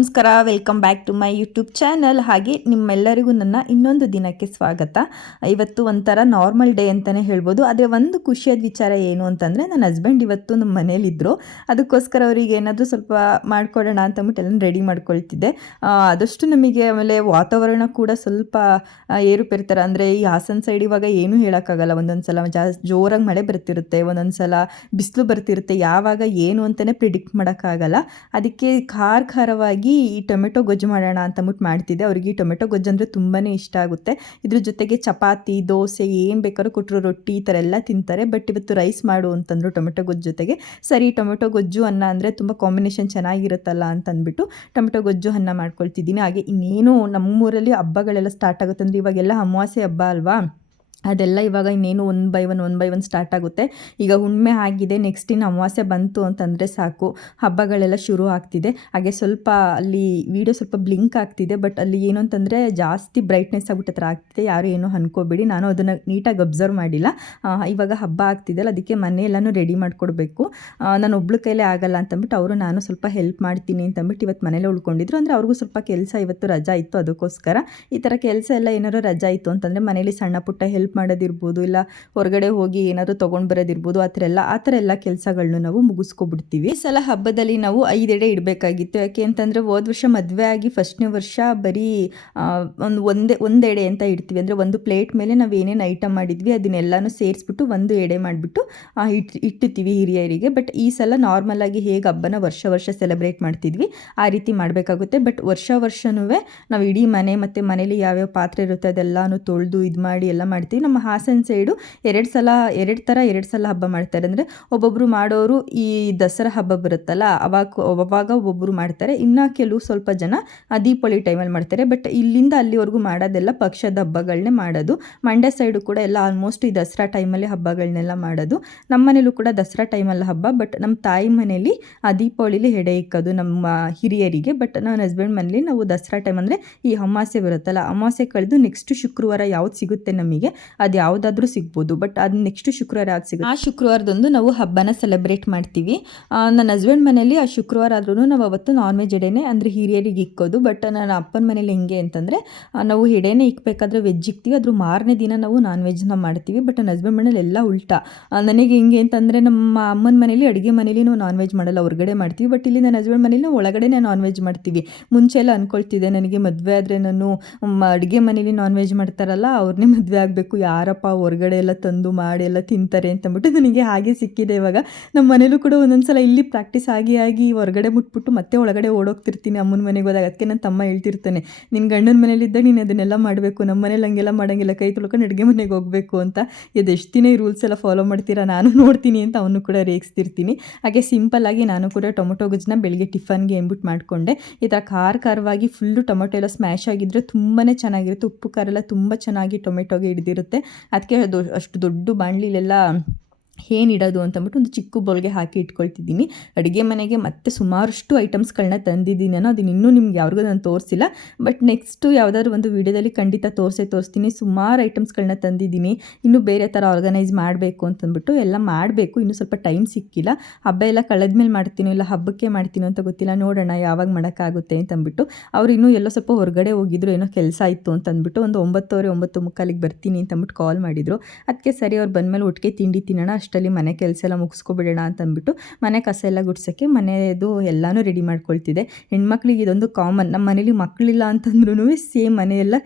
ನಮಸ್ಕಾರ welcome back to my YouTube channel ಹಾಗೆ ನಿಮ್ಮೆಲ್ಲರಿಗೂ ನನ್ನ ಇನ್ನೊಂದು ದಿನಕ್ಕೆ ಸ್ವಾಗತ. ಇವತ್ತು ಒಂಥರ ನಾರ್ಮಲ್ ಡೇ ಅಂತಲೇ ಹೇಳ್ಬೋದು. ಆದರೆ ಒಂದು ಖುಷಿಯಾದ ವಿಚಾರ ಏನು ಅಂತಂದರೆ, ನನ್ನ ಹಸ್ಬೆಂಡ್ ಇವತ್ತು ನಮ್ಮ ಮನೇಲಿದ್ದರು ಅದಕ್ಕೋಸ್ಕರ ಅವರಿಗೆ ಏನಾದರೂ ಸ್ವಲ್ಪ ಮಾಡಿಕೊಡೋಣ ಅಂತ ಅಂದ್ಬಿಟ್ಟು ಎಲ್ಲ ರೆಡಿ ಮಾಡ್ಕೊಳ್ತಿದ್ದೆ. ಆದಷ್ಟು ನಮಗೆ ಆಮೇಲೆ ವಾತಾವರಣ ಕೂಡ ಸ್ವಲ್ಪ ಏರುಪೇರು ಥರ ಅಂದರೆ ಈ ಹಾಸನ ಸೈಡ್ ಇವಾಗ ಏನೂ ಹೇಳೋಕ್ಕಾಗಲ್ಲ. ಒಂದೊಂದು ಸಲ ಜಾಸ್ತಿ ಜೋರಾಗಿ ಮಳೆ ಬರ್ತಿರುತ್ತೆ ಒಂದೊಂದು ಸಲ ಬಿಸಿಲು ಬರ್ತಿರುತ್ತೆ. ಯಾವಾಗ ಏನು ಅಂತಲೇ ಪ್ರಿಡಿಕ್ಟ್ ಮಾಡೋಕ್ಕಾಗಲ್ಲ. ಅದಕ್ಕೆ ಖಾರ ಖಾರವಾಗಿ ಈ ಟೊಮೆಟೊ ಗೊಜ್ಜು ಮಾಡೋಣ ಅಂತ ಅಂದ್ಬಿಟ್ಟು ಮಾಡ್ತಿದ್ದೆ. ಅವ್ರಿಗೆ ಈ ಟೊಮೆಟೊ ಗೊಜ್ಜು ಅಂದರೆ ತುಂಬಾ ಇಷ್ಟ ಆಗುತ್ತೆ. ಇದ್ರ ಜೊತೆಗೆ ಚಪಾತಿ, ದೋಸೆ ಏನು ಬೇಕಾದ್ರೂ ಕೊಟ್ಟರು ರೊಟ್ಟಿ ಈ ಥರ ಎಲ್ಲ ತಿಂತಾರೆ. ಬಟ್ ಇವತ್ತು ರೈಸ್ ಮಾಡು ಅಂತಂದರು ಟೊಮೆಟೊ ಗೊಜ್ಜು ಜೊತೆಗೆ. ಸರಿ ಟೊಮೆಟೊ ಗೊಜ್ಜು ಅನ್ನ ಅಂದರೆ ತುಂಬ ಕಾಂಬಿನೇಷನ್ ಚೆನ್ನಾಗಿರುತ್ತಲ್ಲ ಅಂತ ಅಂದ್ಬಿಟ್ಟು ಟೊಮೆಟೊ ಗೊಜ್ಜು ಅನ್ನ ಮಾಡ್ಕೊಳ್ತಿದ್ದೀನಿ. ಹಾಗೆ ಇನ್ನೇನು ನಮ್ಮೂರಲ್ಲಿ ಹಬ್ಬಗಳೆಲ್ಲ ಸ್ಟಾರ್ಟ್ ಆಗುತ್ತೆ ಅಂದರೆ ಇವಾಗೆಲ್ಲ ಅಮಾವಾಸ್ಯೆ ಹಬ್ಬ ಅಲ್ವಾ? ಅದೆಲ್ಲ ಇವಾಗ ಇನ್ನೇನು one by one one by one start ಆಗುತ್ತೆ. ಈಗ ಹುಣ್ಮೆ ಆಗಿದೆ ನೆಕ್ಸ್ಟ್ ಇನ್ನು ಅಮಾವಾಸ್ಯೆ ಬಂತು ಅಂತಂದರೆ ಸಾಕು. ಹಬ್ಬಗಳೆಲ್ಲ ಶುರು ಆಗ್ತಿದೆ. ಹಾಗೆ ಸ್ವಲ್ಪ ಅಲ್ಲಿ ವಿಡಿಯೋ ಸ್ವಲ್ಪ ಬ್ಲಿಂಕ್ ಆಗ್ತಿದೆ ಬಟ್ ಅಲ್ಲಿ ಏನು ಅಂತಂದರೆ ಜಾಸ್ತಿ ಬ್ರೈಟ್ನೆಸ್ ಆಗ್ಬಿಟ್ಟು ಹತ್ರ ಆಗ್ತಿದೆ. ಯಾರು ಏನೂ ಅನ್ಕೋಬೇಡಿ. ನಾನು ಅದನ್ನು ನೀಟಾಗಿ ಅಬ್ಸರ್ವ್ ಮಾಡಿಲ್ಲ. ಇವಾಗ ಹಬ್ಬ ಆಗ್ತಿದೆಯಲ್ಲ ಅದಕ್ಕೆ ಮನೆ ರೆಡಿ ಮಾಡಿಕೊಡ್ಬೇಕು. ನಾನು ಒಬ್ಳ ಕೈಲೇ ಆಗಲ್ಲ ಅಂತಂದ್ಬಿಟ್ಟು ಅವರು ನಾನು ಸ್ವಲ್ಪ ಹೆಲ್ಪ್ ಮಾಡ್ತೀನಿ ಅಂತಂದ್ಬಿಟ್ಟು ಇವತ್ತು ಮನೇಲೇ ಉಳ್ಕೊಂಡಿದ್ರು. ಅಂದರೆ ಅವ್ರಿಗೂ ಸ್ವಲ್ಪ ಕೆಲಸ ಇವತ್ತು ರಜಾ ಇತ್ತು ಅದಕ್ಕೋಸ್ಕರ. ಈ ಥರ ಕೆಲಸ ಎಲ್ಲ ಏನಾರು ರಜಾ ಇತ್ತು ಅಂತಂದರೆ ಮನೇಲಿ ಸಣ್ಣ ಪುಟ್ಟ ಹೆಲ್ಪ್ ಮಾಡೋದಿರ್ಬೋದು, ಇಲ್ಲ ಹೊರಗಡೆ ಹೋಗಿ ಏನಾದರೂ ತೊಗೊಂಡು ಬರೋದಿರ್ಬೋದು, ಆ ಥರ ಎಲ್ಲ, ಆ ಥರ ಎಲ್ಲ ಕೆಲಸಗಳನ್ನ ನಾವು ಮುಗಿಸ್ಕೊಬಿಡ್ತೀವಿ. ಈ ಸಲ ಹಬ್ಬದಲ್ಲಿ ನಾವು ಐದೆಡೆ ಇಡಬೇಕಾಗಿತ್ತು. ಯಾಕೆ ಅಂತಂದರೆ ಹೋದ ವರ್ಷ ಮದುವೆ ಆಗಿ ಫಸ್ಟ್ನೇ ವರ್ಷ ಬರೀ ಒಂದು ಒಂದೇ, ಒಂದು ಎಡೆ ಅಂತ ಇಡ್ತೀವಿ. ಅಂದರೆ ಒಂದು ಪ್ಲೇಟ್ ಮೇಲೆ ನಾವು ಏನೇನು ಐಟಮ್ ಮಾಡಿದ್ವಿ, ಅದನ್ನೆಲ್ಲನೂ ಸೇರಿಸ್ಬಿಟ್ಟು ಒಂದು ಎಡೆ ಮಾಡಿಬಿಟ್ಟು ಇಟ್, ಇಟ್ಟಿರ್ತೀವಿ ಹಿರಿಯರಿಗೆ. ಬಟ್ ಈ ಸಲ ನಾರ್ಮಲ್ ಆಗಿ ಹೇಗೆ ಹಬ್ಬನ ವರ್ಷ ವರ್ಷ ಸೆಲೆಬ್ರೇಟ್ ಮಾಡ್ತಿದ್ವಿ, ಆ ರೀತಿ ಮಾಡಬೇಕಾಗುತ್ತೆ. ಬಟ್ ವರ್ಷ ವರ್ಷನೂ ನಾವು ಇಡೀ ಮನೆ ಮತ್ತು ಮನೇಲಿ ಯಾವ್ಯಾವ ಪಾತ್ರೆ ಇರುತ್ತೆ ಅದೆಲ್ಲನೂ ತೊಳೆದು ಇದು ಮಾಡಿ ಎಲ್ಲ ಮಾಡ್ತೀವಿ. ನಮ್ಮ ಹಾಸನ ಸೈಡು ಎರಡು ಸಲ, ಎರಡು ಥರ ಎರಡು ಸಲ ಹಬ್ಬ ಮಾಡ್ತಾರೆ. ಅಂದರೆ ಒಬ್ಬೊಬ್ಬರು ಮಾಡೋರು ಈ ದಸರಾ ಹಬ್ಬ ಬರುತ್ತಲ್ಲ, ಅವಾಗ ಅವಾಗ ಒಬ್ಬೊಬ್ಬರು ಮಾಡ್ತಾರೆ. ಇನ್ನು ಕೆಲವು ಸ್ವಲ್ಪ ಜನ ದೀಪಾವಳಿ ಟೈಮಲ್ಲಿ ಮಾಡ್ತಾರೆ. ಬಟ್ ಇಲ್ಲಿಂದ ಅಲ್ಲಿವರೆಗೂ ಮಾಡೋದೆಲ್ಲ ಪಕ್ಷದ ಹಬ್ಬಗಳನ್ನೇ ಮಾಡೋದು. ಮಂಡ್ಯ ಸೈಡು ಕೂಡ ಎಲ್ಲ ಆಲ್ಮೋಸ್ಟ್ ಈ ದಸರಾ ಟೈಮಲ್ಲಿ ಹಬ್ಬಗಳನ್ನೆಲ್ಲ ಮಾಡೋದು. ನಮ್ಮ ಮನೇಲೂ ಕೂಡ ದಸರಾ ಟೈಮಲ್ಲಿ ಹಬ್ಬ. ಬಟ್ ನಮ್ಮ ತಾಯಿ ಮನೇಲಿ ಆ ದೀಪಾವಳಿಲಿ ಹೆಡೆ ಇಕ್ಕೋದು ನಮ್ಮ ಹಿರಿಯರಿಗೆ. ಬಟ್ ನನ್ನ ಹಸ್ಬೆಂಡ್ ಮನೇಲಿ ನಾವು ದಸರಾ ಟೈಮ್ ಅಂದರೆ ಈ ಅಮಾಸೆ ಬರುತ್ತಲ್ಲ, ಅಮಾಸೆ ಕಳೆದು ನೆಕ್ಸ್ಟ್ ಶುಕ್ರವಾರ ಯಾವ್ದು ಸಿಗುತ್ತೆ ನಮಗೆ ಅದು ಯಾವುದಾದ್ರೂ ಸಿಗ್ಬೋದು. ಬಟ್ ಅದು ನೆಕ್ಸ್ಟ್ ಶುಕ್ರವಾರ ಯಾವ್ದು ಸಿಗುತ್ತೆ? ಆ ಶುಕ್ರವಾರದೊಂದು ನಾವು ಹಬ್ಬನ ಸೆಲೆಬ್ರೇಟ್ ಮಾಡ್ತೀವಿ. ನನ್ನ ಹಸ್ಬೆಂಡ್ ಮನೇಲಿ ಆ ಶುಕ್ರವಾರ ಆದ್ರೂ ನಾವು ಅವತ್ತು ನಾನ್ ವೆಜ್ ಎಡೆನೆ ಅಂದರೆ ಹಿರಿಯರಿಗೆ ಇಕ್ಕೋದು. ಬಟ್ ನನ್ನ ಅಪ್ಪನ ಮನೇಲಿ ಹೆಂಗೆ ಅಂತಂದರೆ ನಾವು ಎಡೆನೇ ಇಕ್ಬೇಕಾದ್ರೆ ವೆಜ್ ಇಕ್ತೀವಿ. ಅದ್ರ ಮಾರನೇ ದಿನ ನಾವು ನಾನ್ ವೆಜ್ನ ಮಾಡ್ತೀವಿ. ಬಟ್ ನನ್ನ ಹಸ್ಬೆಂಡ್ ಮನೇಲಿ ಎಲ್ಲ ಉಲ್ಟಾ. ನನಗೆ ಹೆಂಗೆ ಅಂತಂದರೆ ನಮ್ಮ ಅಮ್ಮನ ಮನೇಲಿ ಅಡುಗೆ ಮನೇಲಿ ನಾವು ನಾನ್ ವೆಜ್ ಮಾಡಲ್ಲ, ಹೊರಗಡೆ ಮಾಡ್ತೀವಿ. ಬಟ್ ಇಲ್ಲಿ ನನ್ನ ಹಸ್ಬೆಂಡ್ ಮನೇಲಿ ನಾವು ಒಳಗಡೆನೇ ನಾನ್ ವೆಜ್ ಮಾಡ್ತೀವಿ. ಮುಂಚೆ ಎಲ್ಲ ಅಂದ್ಕೊಳ್ತಿದ್ದೆ ನನಗೆ ಮದುವೆ ಆದರೆ ನಾನು ಅಡುಗೆ ಮನೇಲಿ ನಾನ್ ವೆಜ್ ಮಾಡ್ತಾರಲ್ಲ ಅವ್ರನ್ನೇ ಮದುವೆ ಆಗಬೇಕು ಯಾರಪ್ಪ ಹೊರಗಡೆ ಎಲ್ಲ ತಂದು ಮಾಡಿ ಎಲ್ಲ ತಿಂತಾರೆ ಅಂತಂದ್ಬಿಟ್ಟು ನನಗೆ ಹಾಗೆ ಸಿಕ್ಕಿದೆ ಇವಾಗ. ನಮ್ಮ ಮನೇಲೂ ಕೂಡ ಒಂದೊಂದು ಸಲ ಇಲ್ಲಿ ಪ್ರಾಕ್ಟೀಸ್ ಆಗಿ ಆಗಿ ಹೊರಗಡೆ ಮುಟ್ಬಿಟ್ಟು ಮತ್ತೆ ಒಳಗಡೆ ಓಡೋಗ್ತಿರ್ತೀನಿ ಅಮ್ಮನ ಮನೆಗೆ ಹೋದಾಗ. ಅದಕ್ಕೆ ನನ್ನ ತಮ್ಮ ಹೇಳ್ತಿರ್ತಾನೆ ನಿನ್ನ ಗಂಡನ ಮನೇಲಿದ್ದಾಗ ನೀನು ಅದನ್ನೆಲ್ಲ ಮಾಡಬೇಕು ನಮ್ಮ ಮನೇಲಿ ಹಂಗೆಲ್ಲ ಮಾಡೋಂಗಿಲ್ಲ, ಕೈ ತೊಳ್ಕೊಂಡು ಅಡುಗೆ ಮನೆಗೆ ಹೋಗಬೇಕು ಅಂತ. ಇದು ಎಷ್ಟು ದಿನ ಈ ರೂಲ್ಸ್ ಎಲ್ಲ ಫಾಲೋ ಮಾಡ್ತೀರಾ? ನಾನು ನೋಡ್ತೀನಿ ಅಂತ ಅವನು ಕೂಡ ರೇಗಿಸ್ತಿರ್ತೀನಿ. ಹಾಗೆ ಸಿಂಪಲ್ ಆಗಿ ನಾನು ಕೂಡ ಟೊಮೊಟೊ ಗೊಜ್ಜನ್ನ ಬೆಳಿಗ್ಗೆ ಟಿಫನ್ಗೆ ಎಂಬಿಟ್ಟು ಮಾಡಿಕೊಂಡೆ. ಈ ಥರ ಖಾರ ಖಾರವಾಗಿ ಫುಲ್ಲು ಟೊಮೊಟೊ ಎಲ್ಲ ಸ್ಮ್ಯಾಶ್ ಆಗಿದ್ರೆ ತುಂಬಾ ಚೆನ್ನಾಗಿರುತ್ತೆ. ಉಪ್ಪು ಖಾರ ಎಲ್ಲ ತುಂಬ ಚೆನ್ನಾಗಿ ಟೊಮೆಟೊಗೆ ಹಿಡಿದಿರುತ್ತೆ. ಅದಕ್ಕೆ ಅದು ಅಷ್ಟು ದೊಡ್ಡ ಬಾಣಲಿಲೆಲ್ಲ ಏನು ಇಡೋದು ಅಂತಂದ್ಬಿಟ್ಟು ಒಂದು ಚಿಕ್ಕ ಬೌಲ್ಗೆ ಹಾಕಿ ಇಟ್ಕೊಳ್ತಿದ್ದೀನಿ. ಅಡುಗೆ ಮನೆಗೆ ಮತ್ತೆ ಸುಮಾರಷ್ಟು ಐಟಮ್ಸ್ಗಳನ್ನ ತಂದಿದ್ದೀನಿ ನಾನು ಅದನ್ನ ಇನ್ನೂ ನಿಮ್ಗೆ ಯಾರಿಗೂ ನಾನು ತೋರಿಸಿಲ್ಲ. ಬಟ್ ನೆಕ್ಸ್ಟು ಯಾವುದಾದ್ರು ಒಂದು ವಿಡಿಯೋದಲ್ಲಿ ಖಂಡಿತ ತೋರಿಸೇ ತೋರಿಸ್ತೀನಿ. ಸುಮಾರು ಐಟಮ್ಸ್ಗಳನ್ನ ತಂದಿದ್ದೀನಿ. ಇನ್ನೂ ಬೇರೆ ಥರ ಆರ್ಗನೈಸ್ ಮಾಡಬೇಕು ಅಂತಂದ್ಬಿಟ್ಟು ಎಲ್ಲ ಮಾಡಬೇಕು. ಇನ್ನೂ ಸ್ವಲ್ಪ ಟೈಮ್ ಸಿಕ್ಕಿಲ್ಲ. ಹಬ್ಬ ಎಲ್ಲ ಕಳೆದ್ಮೇಲೆ ಮಾಡ್ತೀನೋ ಇಲ್ಲ ಹಬ್ಬಕ್ಕೆ ಮಾಡ್ತೀನೋ ಅಂತ ಗೊತ್ತಿಲ್ಲ. ನೋಡೋಣ ಯಾವಾಗ ಮಾಡೋಕ್ಕಾಗುತ್ತೆ ಅಂತಂದ್ಬಿಟ್ಟು ಅವ್ರು ಇನ್ನೂ ಎಲ್ಲೋ ಸ್ವಲ್ಪ ಹೊರಗಡೆ ಹೋಗಿದ್ರು, ಏನೋ ಕೆಲಸ ಇತ್ತು ಅಂತಂದ್ಬಿಟ್ಟು ಒಂದು ಒಂಬತ್ತುವರೆ, ಒಂಬತ್ತು ಮುಕ್ಕಾಲಿಗೆ ಬರ್ತೀನಿ ಅಂತಂದ್ಬಿಟ್ಟು ಕಾಲ್ ಮಾಡಿದರು. ಅದಕ್ಕೆ ಸರಿ, ಅವ್ರು ಬಂದಮೇಲೆ ಒಟ್ಟಿಗೆ ತಿಂಡಿ ತಿನ್ನೋಣ. ಅಷ್ಟರಲ್ಲಿ ಮನೆ ಕೆಲಸ ಎಲ್ಲ ಮುಗಿಸ್ಕೊಬಿಡೋಣ ಅಂತಂದ್ಬಿಟ್ಟು ಮನೆ ಕಸ ಎಲ್ಲ ಗುಡ್ಸೋಕ್ಕೆ ಮನೆಯದು ಎಲ್ಲನೂ ರೆಡಿ ಮಾಡ್ಕೊಳ್ತಿದೆ. ಹೆಣ್ಮಕ್ಳಿಗೆ ಇದೊಂದು ಕಾಮನ್ ನಮ್ಮ ಮನೇಲಿ ಮಕ್ಕಳಿಲ್ಲ ಅಂತಂದ್ರೂ ಸೇಮ್ ಮನೆಯೆಲ್ಲ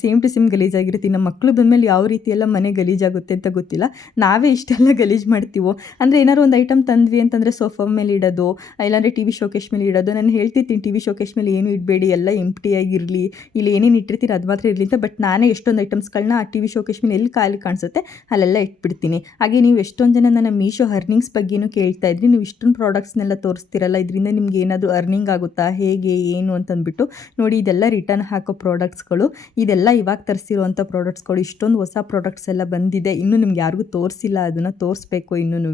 ಸೇಮ್ ಟು ಸೇಮ್ ಗಲೀಜಾಗಿರುತ್ತೆ. ನಮ್ಮ ಮಕ್ಕಳು ಬಂದಮೇಲೆ ಯಾವ ರೀತಿ ಎಲ್ಲ ಮನೆ ಗಲೀಜಾಗುತ್ತೆ ಅಂತ ಗೊತ್ತಿಲ್ಲ. ನಾವೇ ಇಷ್ಟೆಲ್ಲ ಗಲೀಜು ಮಾಡ್ತೀವೋ? ಅಂದರೆ ಏನಾರು ಒಂದು ಐಟಮ್ ತಂದ್ವಿ ಅಂತಂದರೆ ಸೋಫಾ ಮೇಲೆ ಇಡೋದು, ಇಲ್ಲಾಂದರೆ ಟಿ ವಿ ಶೋಕೇಶ್ ಮೇಲೆ ಇಡೋದು. ನಾನು ಹೇಳ್ತಿರ್ತೀನಿ ಟಿ ವಿ ಶೋಕೇಶ್ ಮೇಲೆ ಏನು ಇಡಬೇಡಿ, ಎಲ್ಲ ಎಂಪ್ಟಿ ಆಗಿರಲಿ. ಇಲ್ಲಿ ಏನೇನು ಇಟ್ಟಿರ್ತೀರ ಅದು ಮಾತ್ರ ಇರಲಿ ಅಂತ ಬಟ್ ನಾನೇ ಎಷ್ಟೊಂದು ಐಟಮ್ಸ್ಗಳನ್ನ ಆ ಟಿ ವಿ ಶೋಕೇಶ್ ಮೇಲೆ ಎಲ್ಲಿ ಖಾಲಿ ಕಾಣಿಸುತ್ತೆ ಅಲ್ಲೆಲ್ಲ ಇಟ್ಬಿಡ್ತೀನಿ. ಹಾಗೆ ನೀವು ಎಷ್ಟೊಂದು ಜನ ನನ್ನ ಮೀಶೋ ಅರ್ನಿಂಗ್ಸ್ ಬಗ್ಗೆನೂ ಕೇಳ್ತಾ ಇದ್ರಿ. ನೀವು ಇಷ್ಟೊಂದು ಪ್ರಾಡಕ್ಟ್ಸ್ನೆಲ್ಲ ತೋರಿಸ್ತಿರಲ್ಲ, ಇದರಿಂದ ನಿಮ್ಗೆ ಏನಾದರೂ ಅರ್ನಿಂಗ್ ಆಗುತ್ತಾ? ಹೇಗೆ, ಏನು ಅಂತಂದ್ಬಿಟ್ಟು ನೋಡಿ, ಇದೆಲ್ಲ ರಿಟರ್ನ್ ಹಾಕೋ ಪ್ರಾಡಕ್ಟ್ಸ್ಗಳು ಇದೆಲ್ಲ ಇವಾಗ ತರಿಸಿರುವಂಥ ಪ್ರಾಡಕ್ಟ್ಸ್ಗಳು ಇಷ್ಟೊಂದು ಹೊಸ ಪ್ರಾಡಕ್ಟ್ಸ್ ಎಲ್ಲ ಬಂದಿದೆ. ಇನ್ನೂ ನಿಮ್ಗೆ ಯಾರಿಗೂ ತೋರಿಸಿಲ್ಲ, ಅದನ್ನು ತೋರಿಸ್ಬೇಕು ಇನ್ನೂ